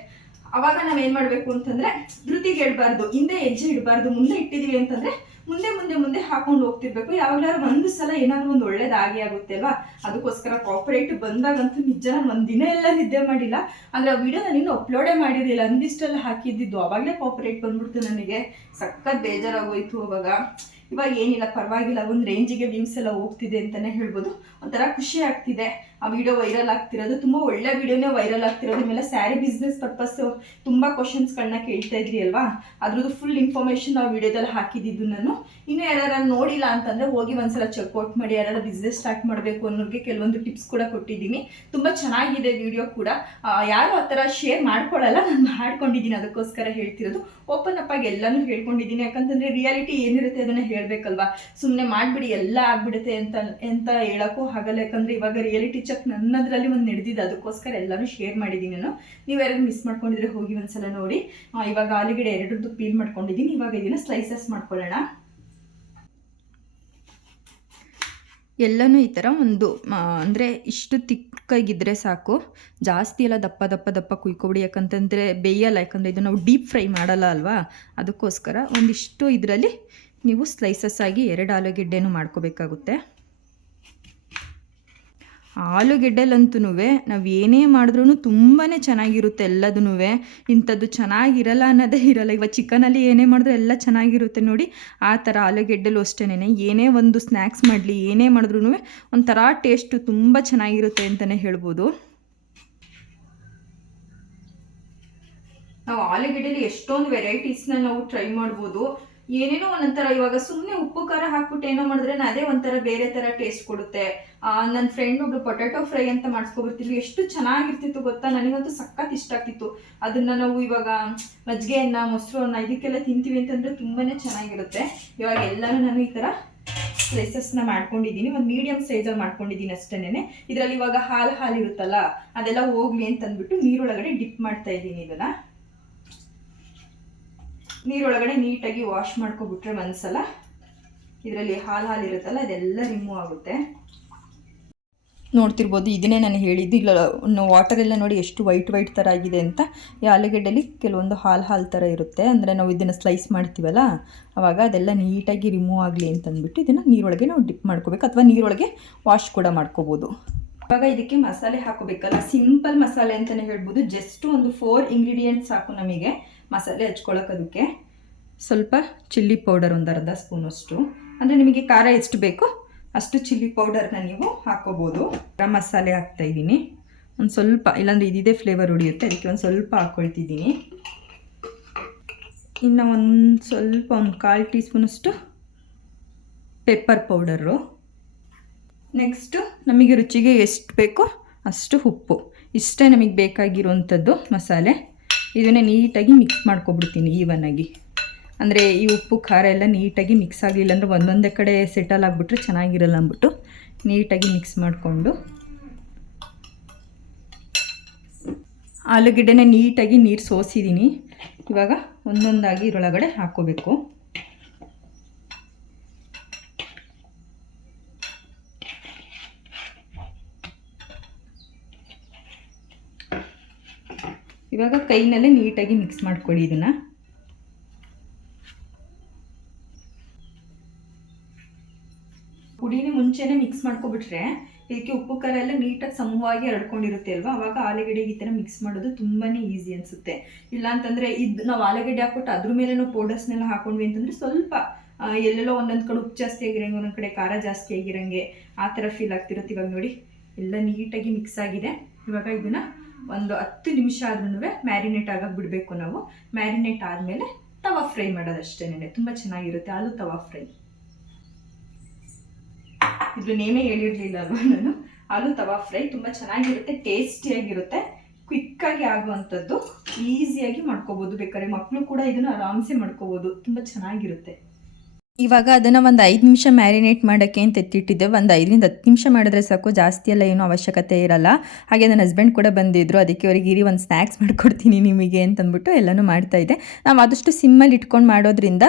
ಅವಾಗ ನಾವೇನ್ ಮಾಡ್ಬೇಕು ಅಂತಂದ್ರೆ ಧೃತಿಗೆ ಹೇಳ್ಬಾರ್ದು ಹಿಂದೆ ಹೆಜ್ಜೆ ಇಡಬಾರ್ದು, ಮುಂದೆ ಇಟ್ಟಿದೀವಿ ಅಂತಂದ್ರೆ ಮುಂದೆ ಮುಂದೆ ಮುಂದೆ ಹಾಕೊಂಡು ಹೋಗ್ತಿರ್ಬೇಕು. ಯಾವಾಗ್ಲಾದ್ರು ಒಂದು ಸಲ ಏನಾದ್ರು ಒಂದು ಒಳ್ಳೇದಾಗಿ ಆಗುತ್ತೆ ಅಲ್ವಾ? ಅದಕ್ಕೋಸ್ಕರ ಕಾಪರೇಟ್ ಬಂದಾಗಂತೂ ನಿಜ ನಾನು ಒಂದ್ ದಿನ ಎಲ್ಲ ನಿದ್ದೆ ಮಾಡಿಲ್ಲ. ಆದ್ರೆ ಆ ವಿಡಿಯೋ ನಾನು ಅಪ್ಲೋಡೇ ಮಾಡಿರಲಿಲ್ಲ. ಅಂದಿಷ್ಟೆಲ್ಲ ಹಾಕಿದ್ದಿದ್ದು. ಅವಾಗಲೇ ಕಾಪರೇಟ್ ಬಂದ್ಬಿಡ್ತು ನನಗೆ. ಸಖತ್ ಬೇಜಾರಾಗೋಯ್ತು ಅವಾಗ. ಇವಾಗ ಏನಿಲ್ಲ, ಪರವಾಗಿಲ್ಲ. ಒಂದು ರೇಂಜಿಗೆ ವಿಮ್ಸ್ ಎಲ್ಲ ಹೋಗ್ತಿದೆ ಅಂತಾನೆ ಹೇಳ್ಬೋದು. ಒಂಥರ ಖುಷಿ ಆಗ್ತಿದೆ. ಆ ವಿಡಿಯೋ ವೈರಲ್ ಆಗ್ತಿರೋದು, ತುಂಬ ಒಳ್ಳೆ ವಿಡಿಯೋನೇ ವೈರಲ್ ಆಗ್ತಿರೋದು ನಿಮ್ಮೆಲ್ಲ ಸ್ಯಾರಿ ಬಿಸ್ನೆಸ್ ಪರ್ಪಸ್ ತುಂಬ ಕ್ವಶನ್ಸ್ಗಳನ್ನ ಕೇಳ್ತಾ ಇದ್ರಿ ಅಲ್ವಾ? ಅದ್ರದ್ದು ಫುಲ್ ಇನ್ಫಾರ್ಮೇಷನ್ ಆ ವಿಡಿಯೋದಲ್ಲಿ ಹಾಕಿದ್ದು ನಾನು. ಇನ್ನು ಯಾರು ನೋಡಿಲ್ಲ ಅಂತಂದ್ರೆ ಹೋಗಿ ಒಂದ್ಸಲ ಚೆಕ್ಔಟ್ ಮಾಡಿ ಯಾರು ಬಿಸ್ನೆಸ್ ಸ್ಟಾರ್ಟ್ ಮಾಡಬೇಕು ಅನ್ನೋರಿಗೆ ಕೆಲವೊಂದು ಟಿಪ್ಸ್ ಕೂಡ ಕೊಟ್ಟಿದ್ದೀನಿ. ತುಂಬ ಚೆನ್ನಾಗಿದೆ ವಿಡಿಯೋ ಕೂಡ. ಯಾರು ಆ ಥರ ಶೇರ್ ಮಾಡ್ಕೊಳ್ಳಲ್ಲ ನಾನು ಮಾಡ್ಕೊಂಡಿದ್ದೀನಿ ಅದಕ್ಕೋಸ್ಕರ ಹೇಳ್ತಿರೋದು. ಓಪನ್ ಅಪ್ ಆಗಿ ಎಲ್ಲಾನು ಹೇಳ್ಕೊಂಡಿದ್ದೀನಿ. ಯಾಕಂತಂದ್ರೆ ರಿಯಾಲಿಟಿ ಏನಿರುತ್ತೆ ಅದನ್ನ ಹೇಳ್ಬೇಕಲ್ವಾ? ಸುಮ್ಮನೆ ಮಾಡ್ಬಿಡಿ, ಎಲ್ಲ ಆಗ್ಬಿಡುತ್ತೆ ಅಂತ ಅಂತ ಹೇಳೋಕ್ಕೂ ಆಗಲ್ಲ. ಯಾಕಂದ್ರೆ ಇವಾಗ ರಿಯಾಲಿಟಿ ಚೆಕ್ ನನ್ನದ್ರಲ್ಲಿ ಒಂದು ನಡೆದಿದೆ, ಅದಕ್ಕೋಸ್ಕರ ಎಲ್ಲಾನು ಶೇರ್ ಮಾಡಿದ್ದೀನಿ ನಾನು. ನೀವು ಯಾರು ಮಿಸ್ ಮಾಡ್ಕೊಂಡಿದ್ರೆ ಹೋಗಿ ಒಂದ್ಸಲ ನೋಡಿ. ಇವಾಗ ಆಲೂಗಡ್ಡೆ ಎರಡರದ್ದು ಪೀಲ್ ಮಾಡ್ಕೊಂಡಿದ್ದೀನಿ ಇವಾಗ ಇದನ್ನ ಸ್ಲೈಸಸ್ ಮಾಡ್ಕೊಳ್ಳೋಣ. ಎಲ್ಲನೂ ಈ ಥರ ಒಂದು ಅಂದರೆ ಇಷ್ಟು ತಿಕ್ಕಾಗಿದ್ದರೆ ಸಾಕು. ಜಾಸ್ತಿ ಎಲ್ಲ ದಪ್ಪ ದಪ್ಪ ದಪ್ಪ ಕುಯ್ಕೊಬಿಡಿ ಯಾಕಂತಂದರೆ ಬೇಯಲ್ಲ, ಯಾಕಂದರೆ ಇದು ನಾವು ಡೀಪ್ ಫ್ರೈ ಮಾಡಲ್ಲ ಅಲ್ವಾ? ಅದಕ್ಕೋಸ್ಕರ ಒಂದಿಷ್ಟು ಇದರಲ್ಲಿ ನೀವು ಸ್ಲೈಸಸ್ ಆಗಿ ಎರಡು ಆಲೂಗೆಡ್ಡೆನೂ ಮಾಡ್ಕೋಬೇಕಾಗುತ್ತೆ. ಆಲೂಗೆಡ್ಡೆಲಂತೂ ನಾವು ಏನೇ ಮಾಡಿದ್ರೂ ತುಂಬಾ ಚೆನ್ನಾಗಿರುತ್ತೆ ಎಲ್ಲದೂ ಇಂಥದ್ದು ಚೆನ್ನಾಗಿರಲ್ಲ ಅನ್ನೋದೇ ಇರಲ್ಲ. ಇವಾಗ ಚಿಕನಲ್ಲಿ ಏನೇ ಮಾಡಿದ್ರೂ ಎಲ್ಲ ಚೆನ್ನಾಗಿರುತ್ತೆ ನೋಡಿ. ಆ ಥರ ಆಲೂಗೆಡ್ಡೆಲು ಅಷ್ಟೇನೆ ಏನೇ ಒಂದು ಸ್ನ್ಯಾಕ್ಸ್ ಮಾಡಲಿ, ಏನೇ ಮಾಡಿದ್ರೂ ಒಂಥರ ಟೇಸ್ಟು ತುಂಬ ಚೆನ್ನಾಗಿರುತ್ತೆ ಅಂತಲೇ ಹೇಳ್ಬೋದು. ನಾವು ಆಲೂಗೆಡ್ಡೆಲಿ ಎಷ್ಟೊಂದು ವೆರೈಟೀಸ್ನ ನಾವು ಟ್ರೈ ಮಾಡ್ಬೋದು. ಏನೇನೋ ಒಂದೊಂಥರ, ಇವಾಗ ಸುಮ್ಮನೆ ಉಪ್ಪು, ಖಾರ ಹಾಕ್ಬಿಟ್ಟು ಏನೋ ಮಾಡಿದ್ರೆ ಅದೇ ಒಂಥರ ಬೇರೆ ತರ ಟೇಸ್ಟ್ ಕೊಡುತ್ತೆ. ನನ್ನ ಫ್ರೆಂಡ್ ಒಬ್ಳು ಪೊಟ್ಯಾಟೊ ಫ್ರೈ ಅಂತ ಮಾಡಿಸ್ಕೊಬಿಡ್ತಿದ್ವಿ ಎಷ್ಟು ಚೆನ್ನಾಗಿರ್ತಿತ್ತು ಗೊತ್ತಾ? ನನಗಂತೂ ಸಖತ್ ಇಷ್ಟ ಆಗ್ತಿತ್ತು. ಅದನ್ನ ನಾವು ಇವಾಗ ಮಜ್ಜಿಗೆ ಅನ್ನ ಮೊಸರು ಅನ್ನ ಇದಕ್ಕೆಲ್ಲ ತಿಂತೀವಿ ಅಂತಂದ್ರೆ ತುಂಬಾನೇ ಚೆನ್ನಾಗಿರುತ್ತೆ. ಇವಾಗ ಎಲ್ಲಾನು ನಾನು ಈ ತರ ಸ್ಲೈಸಸ್ನ ಮಾಡ್ಕೊಂಡಿದ್ದೀನಿ. ಒಂದು ಮೀಡಿಯಂ ಸೈಜಲ್ಲಿ ಮಾಡ್ಕೊಂಡಿದ್ದೀನಿ ಅಷ್ಟೇನೆ ಇದರಲ್ಲಿ ಇವಾಗ ಹಾಲು ಹಾಲು ಇರುತ್ತಲ್ಲ ಅದೆಲ್ಲ ಹೋಗ್ಲಿ ಅಂತಂದ್ಬಿಟ್ಟು ನೀರೊಳಗಡೆ ಡಿಪ್ ಮಾಡ್ತಾ ಇದ್ದೀನಿ ಇದನ್ನ. ನೀರೊಳಗಡೆ ನೀಟಾಗಿ ವಾಶ್ ಮಾಡ್ಕೊಬಿಟ್ರೆ ಒಂದ್ಸಲ. ಇದರಲ್ಲಿ ಹಾಲು ಹಾಲು ಇರುತ್ತಲ್ಲ ಅದೆಲ್ಲ ರಿಮೂವ್ ಆಗುತ್ತೆ. ನೋಡ್ತಿರ್ಬೋದು, ಇದನ್ನೇ ನಾನು ಹೇಳಿದ್ದು. ಇಲ್ಲ ವಾಟರ್ ಎಲ್ಲ ನೋಡಿ ಎಷ್ಟು ವೈಟ್ ವೈಟ್ ಥರ ಆಗಿದೆ ಅಂತ. ಈ ಆಲೂಗೆಡ್ಡೆಲಿ ಕೆಲವೊಂದು ಹಾಲು ಹಾಲು ಥರ ಇರುತ್ತೆ. ಅಂದರೆ ನಾವು ಇದನ್ನು ಸ್ಲೈಸ್ ಮಾಡ್ತೀವಲ್ಲ ಆವಾಗ ಅದೆಲ್ಲ ನೀಟಾಗಿ ರಿಮೂವ್ ಆಗಲಿ ಅಂತಂದ್ಬಿಟ್ಟು ಇದನ್ನು ನೀರೊಳಗೆ ನಾವು ಡಿಪ್ ಮಾಡ್ಕೋಬೇಕು. ಅಥವಾ ನೀರೊಳಗೆ ವಾಶ್ ಕೂಡ ಮಾಡ್ಕೋಬೋದು. ಇವಾಗ ಇದಕ್ಕೆ ಮಸಾಲೆ ಹಾಕೋಬೇಕಲ್ಲ. ಸಿಂಪಲ್ ಮಸಾಲೆ ಅಂತಲೇ ಹೇಳ್ಬೋದು. ಜಸ್ಟ್ ಒಂದು ಫೋರ್ ಇಂಗ್ರೀಡಿಯೆಂಟ್ಸ್ ಸಾಕು ನಮಗೆ. ಮಸಾಲೆ ಹಚ್ಕೊಳ್ಳೋಕೆ ಸ್ವಲ್ಪ ಚಿಲ್ಲಿ ಪೌಡರ್ ಒಂದು ಅರ್ಧ ಸ್ಪೂನಷ್ಟು ಅಂದರೆ ನಿಮಗೆ ಖಾರ ಎಷ್ಟು ಬೇಕೋ ಅಷ್ಟು ಚಿಲ್ಲಿ ಪೌಡರ್ನ ನೀವು ಹಾಕೋಬೋದು. ಗರಂ ಮಸಾಲೆ ಹಾಕ್ತಾಯಿದ್ದೀನಿ ಒಂದು ಸ್ವಲ್ಪ, ಇಲ್ಲಾಂದರೆ ಇದಿದೆ ಫ್ಲೇವರ್ ಉಳಿಯುತ್ತೆ. ಅದಕ್ಕೆ ಒಂದು ಸ್ವಲ್ಪ ಹಾಕ್ಕೊಳ್ತಿದ್ದೀನಿ ಇನ್ನು ಒಂದು ಸ್ವಲ್ಪ ಒಂದು ಕಾಲು ಟೀ ಸ್ಪೂನಷ್ಟು ಪೆಪ್ಪರ್ ಪೌಡರು ನೆಕ್ಸ್ಟು ನಮಗೆ ರುಚಿಗೆ ಎಷ್ಟು ಬೇಕೋ ಅಷ್ಟು ಉಪ್ಪು. ಇಷ್ಟೇ ನಮಗೆ ಬೇಕಾಗಿರುವಂಥದ್ದು ಮಸಾಲೆ. ಇದನ್ನೇ ನೀಟಾಗಿ ಮಿಕ್ಸ್ ಮಾಡ್ಕೊಬಿಡ್ತೀನಿ ಈವನ್ನಾಗಿ ಅಂದರೆ ಈ ಉಪ್ಪು, ಖಾರ ಎಲ್ಲ ನೀಟಾಗಿ ಮಿಕ್ಸ್ ಆಗಲಿಲ್ಲ ಅಂದರೆ ಒಂದೊಂದೇ ಕಡೆ ಸೆಟಲ್ ಆಗಿಬಿಟ್ರೆ ಚೆನ್ನಾಗಿರಲ್ಲ ಅಂದ್ಬಿಟ್ಟು ನೀಟಾಗಿ ಮಿಕ್ಸ್ ಮಾಡಿಕೊಂಡು ಆಲೂಗಡ್ಡೆನೇ ನೀಟಾಗಿ ನೀರು ಸೋಸಿದ್ದೀನಿ. ಇವಾಗ ಒಂದೊಂದಾಗಿ ಇದರೊಳಗಡೆ ಹಾಕ್ಕೋಬೇಕು ಇವಾಗ ಕೈನಲ್ಲೇ ನೀಟಾಗಿ ಮಿಕ್ಸ್ ಮಾಡ್ಕೊಳ್ಳಿ ಇದನ್ನು. ಪುಡಿನೇ ಮುಂಚೆನೇ ಮಿಕ್ಸ್ ಮಾಡ್ಕೊಬಿಟ್ರೆ ಇದಕ್ಕೆ ಉಪ್ಪು, ಖಾರ ಎಲ್ಲ ನೀಟಾಗಿ ಸಮವಾಗಿ ಹರಡ್ಕೊಂಡಿರುತ್ತೆ ಅಲ್ವಾ? ಅವಾಗ ಆಲೂಗಡ್ಡೆಗೆ ಈ ಥರ ಮಿಕ್ಸ್ ಮಾಡೋದು ತುಂಬಾ ಈಸಿ ಅನಿಸುತ್ತೆ. ಇಲ್ಲ ಅಂತಂದರೆ ಇದು ನಾವು ಆಲೂಗಡ್ಡೆ ಹಾಕ್ಬಿಟ್ಟು ಅದ್ರ ಮೇಲೆ ನಾವು ಪೌಡರ್ಸ್ನೆಲ್ಲ ಹಾಕೊಂಡ್ವಿ ಅಂತಂದರೆ ಸ್ವಲ್ಪ ಎಲ್ಲೆಲ್ಲೋ ಒಂದೊಂದು ಕಡೆ ಉಪ್ಪು ಜಾಸ್ತಿ ಆಗಿರಂಗೆ, ಒಂದೊಂದು ಕಡೆ ಖಾರ ಜಾಸ್ತಿ ಆಗಿರಂಗೆ ಆ ಥರ ಫೀಲ್ ಆಗ್ತಿರುತ್ತೆ ಇವಾಗ ನೋಡಿ. ಎಲ್ಲ ನೀಟಾಗಿ ಮಿಕ್ಸ್ ಆಗಿದೆ. ಇವಾಗ ಇದನ್ನು ಒಂದು ಹತ್ತು ನಿಮಿಷ ಆದ್ರೂ ಮ್ಯಾರಿನೇಟ್ ಆಗಕ್ಕೆ ಬಿಡಬೇಕು ನಾವು. ಮ್ಯಾರಿನೇಟ್ ಆದಮೇಲೆ ತವಾ ಫ್ರೈ ಮಾಡೋದಷ್ಟೇನೆ ತುಂಬ ಚೆನ್ನಾಗಿರುತ್ತೆ ಆಲೂ ತವಾ ಫ್ರೈ ಇದ್ರ ನೇಮೇ ಹೇಳಿರಲಿಲ್ಲ ಅಲ್ವಾ ನಾನು? ಆಲೂ ತವಾ ಫ್ರೈ ತುಂಬ ಚೆನ್ನಾಗಿರುತ್ತೆ ಟೇಸ್ಟಿಯಾಗಿರುತ್ತೆ ಕ್ವಿಕ್ಕಾಗಿ ಆಗುವಂಥದ್ದು ಈಸಿಯಾಗಿ ಮಾಡ್ಕೋಬೋದು. ಬೇಕಾದ್ರೆ ಮಕ್ಕಳು ಕೂಡ ಇದನ್ನು ಆರಾಮ್ಸೆ ಮಾಡ್ಕೋಬೋದು. ತುಂಬ ಚೆನ್ನಾಗಿರುತ್ತೆ. ಇವಾಗ ಅದನ್ನು ಒಂದು ಐದು ನಿಮಿಷ ಮ್ಯಾರಿನೇಟ್ ಮಾಡೋಕ್ಕೆ ಅಂತ ಎತ್ತಿಟ್ಟಿದ್ದೆ. ಒಂದು ಐದರಿಂದ ಹತ್ತು ನಿಮಿಷ ಮಾಡಿದ್ರೆ ಸಾಕು, ಜಾಸ್ತಿ ಎಲ್ಲ ಏನೂ ಅವಶ್ಯಕತೆ ಇರಲ್ಲ. ಹಾಗೆ ನನ್ನ ಹಸ್ಬೆಂಡ್ ಕೂಡ ಬಂದಿದ್ದರು ಅದಕ್ಕೆ ಅವ್ರಿಗೆ ಇರಿ ಒಂದು ಸ್ನ್ಯಾಕ್ಸ್ ಮಾಡ್ಕೊಡ್ತೀನಿ ನಿಮಗೆ ಅಂತಂದ್ಬಿಟ್ಟು ಎಲ್ಲನೂ ಮಾಡ್ತಾಯಿದ್ದೆ ನಾವು ಆದಷ್ಟು ಸಿಮ್ಮಲ್ಲಿ ಇಟ್ಕೊಂಡು ಮಾಡೋದ್ರಿಂದ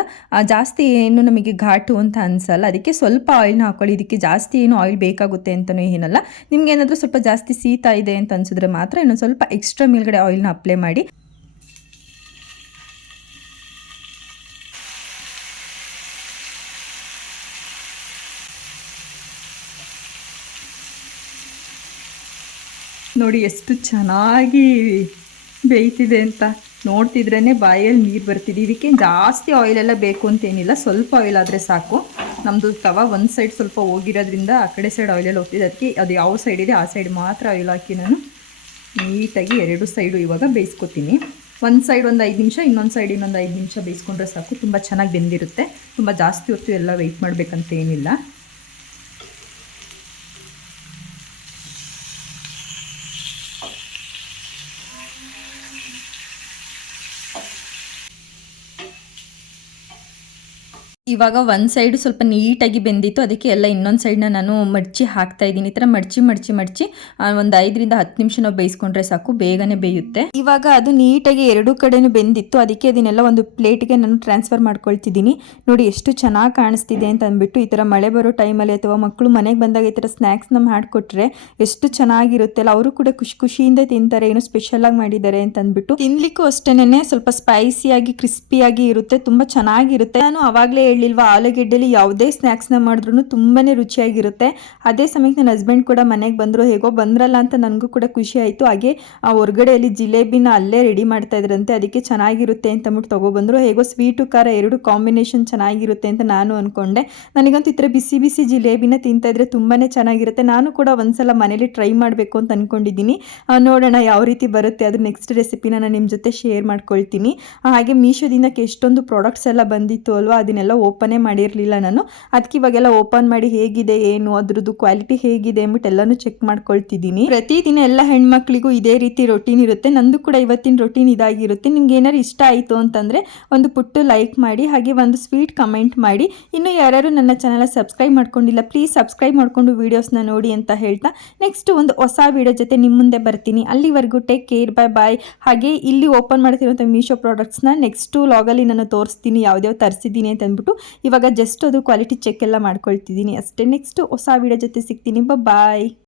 ಜಾಸ್ತಿ ಏನು ನಮಗೆ ಘಾಟು ಅಂತ ಅನಿಸಲ್ಲ. ಅದಕ್ಕೆ ಸ್ವಲ್ಪ ಆಯಿಲ್ನ ಹಾಕೊಳ್ಳಿ, ಇದಕ್ಕೆ ಜಾಸ್ತಿ ಏನು ಆಯಿಲ್ ಬೇಕಾಗುತ್ತೆ ಅಂತಲೂ ಏನಲ್ಲ. ನಿಮ್ಗೆ ಏನಾದರೂ ಸ್ವಲ್ಪ ಜಾಸ್ತಿ ಶೀತ ಇದೆ ಅಂತ ಅನಿಸಿದ್ರೆ ಮಾತ್ರ ಇನ್ನೊಂದು ಸ್ವಲ್ಪ ಎಕ್ಸ್ಟ್ರಾ ಮೇಲ್ಗಡೆ ಆಯಿಲ್ನ ಅಪ್ಲೈ ಮಾಡಿ. ನೋಡಿ ಎಷ್ಟು ಚೆನ್ನಾಗಿ ಬೇಯ್ತಿದೆ ಅಂತ. ನೋಡ್ತಿದ್ರೇ ಬಾಯಲ್ಲಿ ನೀರು ಬರ್ತಿದೆ. ಇದಕ್ಕೆ ಜಾಸ್ತಿ ಆಯಿಲೆಲ್ಲ ಬೇಕು ಅಂತೇನಿಲ್ಲ. ಸ್ವಲ್ಪ ಆಯಿಲ್ ಆದರೆ ಸಾಕು. ನಮ್ಮದು ತವ ಒಂದು ಸೈಡ್ ಸ್ವಲ್ಪ ಹೋಗಿರೋದ್ರಿಂದ ಆ ಕಡೆ ಸೈಡ್ ಆಯಿಲೆಲ್ಲ ಹೋಗ್ತಿದೆ. ಅದಕ್ಕೆ ಅದು ಯಾವ ಸೈಡ್ ಇದೆ ಆ ಸೈಡ್ ಮಾತ್ರ ಆಯಿಲ್ ಹಾಕಿ ನಾನು ನೀಟಾಗಿ ಎರಡು ಸೈಡು ಇವಾಗ ಬೇಯಿಸ್ಕೊತೀನಿ. ಒಂದು ಸೈಡ್ ಒಂದು ಐದು ನಿಮಿಷ, ಇನ್ನೊಂದು ಸೈಡ್ ಇನ್ನೊಂದು ಐದು ನಿಮಿಷ ಬೇಯಿಸ್ಕೊಂಡ್ರೆ ಸಾಕು. ತುಂಬ ಚೆನ್ನಾಗಿ ಬೆಂದಿರುತ್ತೆ. ತುಂಬ ಜಾಸ್ತಿ ಹೊತ್ತು ಎಲ್ಲ ವೆಯ್ಟ್ ಮಾಡಬೇಕಂತ ಏನಿಲ್ಲ ಇವಾಗ ಒಂದು ಸೈಡು ಸ್ವಲ್ಪ ನೀಟಾಗಿ ಬೆಂದಿತ್ತು, ಅದಕ್ಕೆ ಎಲ್ಲ ಇನ್ನೊಂದು ಸೈಡ್ನ ನಾನು ಮಡ್ಚಿ ಹಾಕ್ತಾ ಇದ್ದೀನಿ. ಈ ಥರ ಮಡ್ಚಿ ಮಡ್ಚಿ ಮಡ್ಚಿ ಒಂದು ಐದರಿಂದ ಹತ್ತು ನಿಮಿಷ ನಾವು ಬೇಯಿಸ್ಕೊಂಡ್ರೆ ಸಾಕು, ಬೇಗನೆ ಬೇಯುತ್ತೆ. ಇವಾಗ ಅದು ನೀಟಾಗಿ ಎರಡು ಕಡೆನೂ ಬೆಂದಿತ್ತು, ಅದಕ್ಕೆ ಅದನ್ನೆಲ್ಲ ಒಂದು ಪ್ಲೇಟ್ಗೆ ನಾನು ಟ್ರಾನ್ಸ್ಫರ್ ಮಾಡ್ಕೊಳ್ತಿದ್ದೀನಿ. ನೋಡಿ ಎಷ್ಟು ಚೆನ್ನಾಗಿ ಕಾಣಿಸ್ತಿದೆ ಅಂತ ಅಂದ್ಬಿಟ್ಟು ಈ ಥರ ಮಳೆ ಬರೋ ಟೈಮಲ್ಲಿ ಅಥವಾ ಮಕ್ಕಳು ಮನೆಗೆ ಬಂದಾಗ ಈ ಥರ ಸ್ನ್ಯಾಕ್ಸ್ನ ಮಾಡಿಕೊಟ್ರೆ ಎಷ್ಟು ಚೆನ್ನಾಗಿರುತ್ತೆ ಅಲ್ಲ, ಅವರು ಕೂಡ ಖುಷಿ ಖುಷಿಯಿಂದ ತಿಂತಾರೆ, ಏನೋ ಸ್ಪೆಷಲಾಗಿ ಮಾಡಿದ್ದಾರೆ ಅಂತ ಅಂದ್ಬಿಟ್ಟು. ತಿನ್ಲಿಕ್ಕೂ ಅಷ್ಟೇನೆ ಸ್ವಲ್ಪ ಸ್ಪೈಸಿಯಾಗಿ ಕ್ರಿಸ್ಪಿಯಾಗಿ ಇರುತ್ತೆ, ತುಂಬ ಚೆನ್ನಾಗಿರುತ್ತೆ. ನಾನು ಅವಾಗಲೇ ಹೇಳಿಲ್ವಾ ಆಲೂಗೆಡ್ಡೆಲಿ ಯಾವುದೇ ಸ್ನ್ಯಾಕ್ಸ್ನ ಮಾಡಿದ್ರು ತುಂಬಾ ರುಚಿಯಾಗಿರುತ್ತೆ. ಅದೇ ಸಮಯಕ್ಕೆ ನನ್ನ ಹಸ್ಬೆಂಡ್ ಕೂಡ ಮನೆಗೆ ಬಂದರು, ಹೇಗೋ ಬಂದ್ರಲ್ಲ ಅಂತ ನನಗೂ ಕೂಡ ಖುಷಿ ಆಯಿತು. ಹಾಗೆ, ಆ ಹೊರಗಡೆಯಲ್ಲಿ ಜಿಲೇಬಿನ ಅಲ್ಲೇ ರೆಡಿ ಮಾಡ್ತಾ ಇದ್ರಂತೆ. ಅದಕ್ಕೆ ಚೆನ್ನಾಗಿರುತ್ತೆ ಅಂತ ಅಂದ್ಬಿಟ್ಟು ತೊಗೊಬಂದರು. ಹೇಗೋ ಸ್ವೀಟು, ಖಾರ ಎರಡು ಕಾಂಬಿನೇಷನ್ ಚೆನ್ನಾಗಿರುತ್ತೆ ಅಂತ ನಾನು ಅಂದ್ಕೊಂಡೆ ನನಗಂತೂ ಇತರ ಬಿಸಿ ಬಿಸಿ ಜಿಲೇಬಿನ ತಿಂತಾ ಇದ್ರೆ ತುಂಬಾ ಚೆನ್ನಾಗಿರುತ್ತೆ. ನಾನು ಕೂಡ ಒಂದ್ಸಲ ಮನೇಲಿ ಟ್ರೈ ಮಾಡಬೇಕು ಅಂತ ಅಂದ್ಕೊಂಡಿದ್ದೀನಿ ನೋಡೋಣ ಯಾವ ರೀತಿ ಬರುತ್ತೆ. ಅದು ನೆಕ್ಸ್ಟ್ ರೆಸಿಪಿನ ನಾನು ನಿಮ್ಮ ಜೊತೆ ಶೇರ್ ಮಾಡ್ಕೊಳ್ತೀನಿ. ಹಾಗೆ ಮೀಶೋದಿಂದ ಎಷ್ಟೊಂದು ಪ್ರಾಡಕ್ಟ್ಸ್ ಎಲ್ಲ ಬಂದಿತ್ತು ಅಲ್ವಾ? ಅದನ್ನೆಲ್ಲ ಓಪನೇ ಮಾಡಿರಲಿಲ್ಲ ನಾನು. ಅದಕ್ಕೆ ಇವಾಗೆಲ್ಲ ಓಪನ್ ಮಾಡಿ ಹೇಗಿದೆ, ಏನು, ಅದ್ರದ್ದು ಕ್ವಾಲಿಟಿ ಹೇಗಿದೆ ಅಂದ್ಬಿಟ್ಟು ಎಲ್ಲಾನು ಚೆಕ್ ಮಾಡ್ಕೊಳ್ತಿದ್ದೀನಿ. ಪ್ರತಿದಿನ ಎಲ್ಲ ಹೆಣ್ಮಕ್ಳಿಗೂ ಇದೇ ರೀತಿ ರೊಟೀನ್ ಇರುತ್ತೆ. ನಂದು ಕೂಡ ಇವತ್ತಿನ ರೊಟೀನ್ ಇದಾಗಿರುತ್ತೆ. ನಿಮ್ಗೆ ಏನಾರು ಇಷ್ಟ ಆಯಿತು ಅಂತಂದರೆ ಒಂದು ಪುಟ್ಟು ಲೈಕ್ ಮಾಡಿ, ಹಾಗೆ ಒಂದು ಸ್ವೀಟ್ ಕಮೆಂಟ್ ಮಾಡಿ. ಇನ್ನು ಯಾರ್ಯಾರು ನನ್ನ ಚಾನಲ್ ಸಬ್ಸ್ಕ್ರೈಬ್ ಮಾಡ್ಕೊಂಡಿಲ್ಲ ಪ್ಲೀಸ್ ಸಬ್ಸ್ಕ್ರೈಬ್ ಮಾಡ್ಕೊಂಡು ವೀಡಿಯೋಸ್ನ ನೋಡಿ ಅಂತ ಹೇಳ್ತಾ ನೆಕ್ಸ್ಟ್ ಒಂದು ಹೊಸ ವೀಡಿಯೋ ಜೊತೆ ನಿಮ್ಮ ಮುಂದೆ ಬರ್ತೀನಿ. ಅಲ್ಲಿವರೆಗೂ ಟೇಕ್ ಕೇರ್ ಬೈ ಬಾಯ್ ಹಾಗೆ ಇಲ್ಲಿ ಓಪನ್ ಮಾಡ್ತಿರೋಂಥ ಮೀಶೋ ಪ್ರಾಡಕ್ಟ್ಸ್ನ ನೆಕ್ಸ್ಟು ಲಾಗಲ್ಲಿ ನಾನು ತೋರಿಸ್ತೀನಿ. ಯಾವ್ದ್ಯಾವ ತರಿಸಿದ್ದೀನಿ ಅಂತ ಅಂದ್ಬಿಟ್ಟು ಇವಾಗ ಜಸ್ಟ್ ಅದು ಕ್ವಾಲಿಟಿ ಚೆಕ್ ಎಲ್ಲ ಮಾಡ್ಕೊಳ್ತಿದ್ದೀನಿ ಅಷ್ಟೇ. ನೆಕ್ಸ್ಟ್ ಹೊಸ ವಿಡಿಯೋ ಜೊತೆ ಸಿಗ್ತೀನಿ. ಬಾಯ್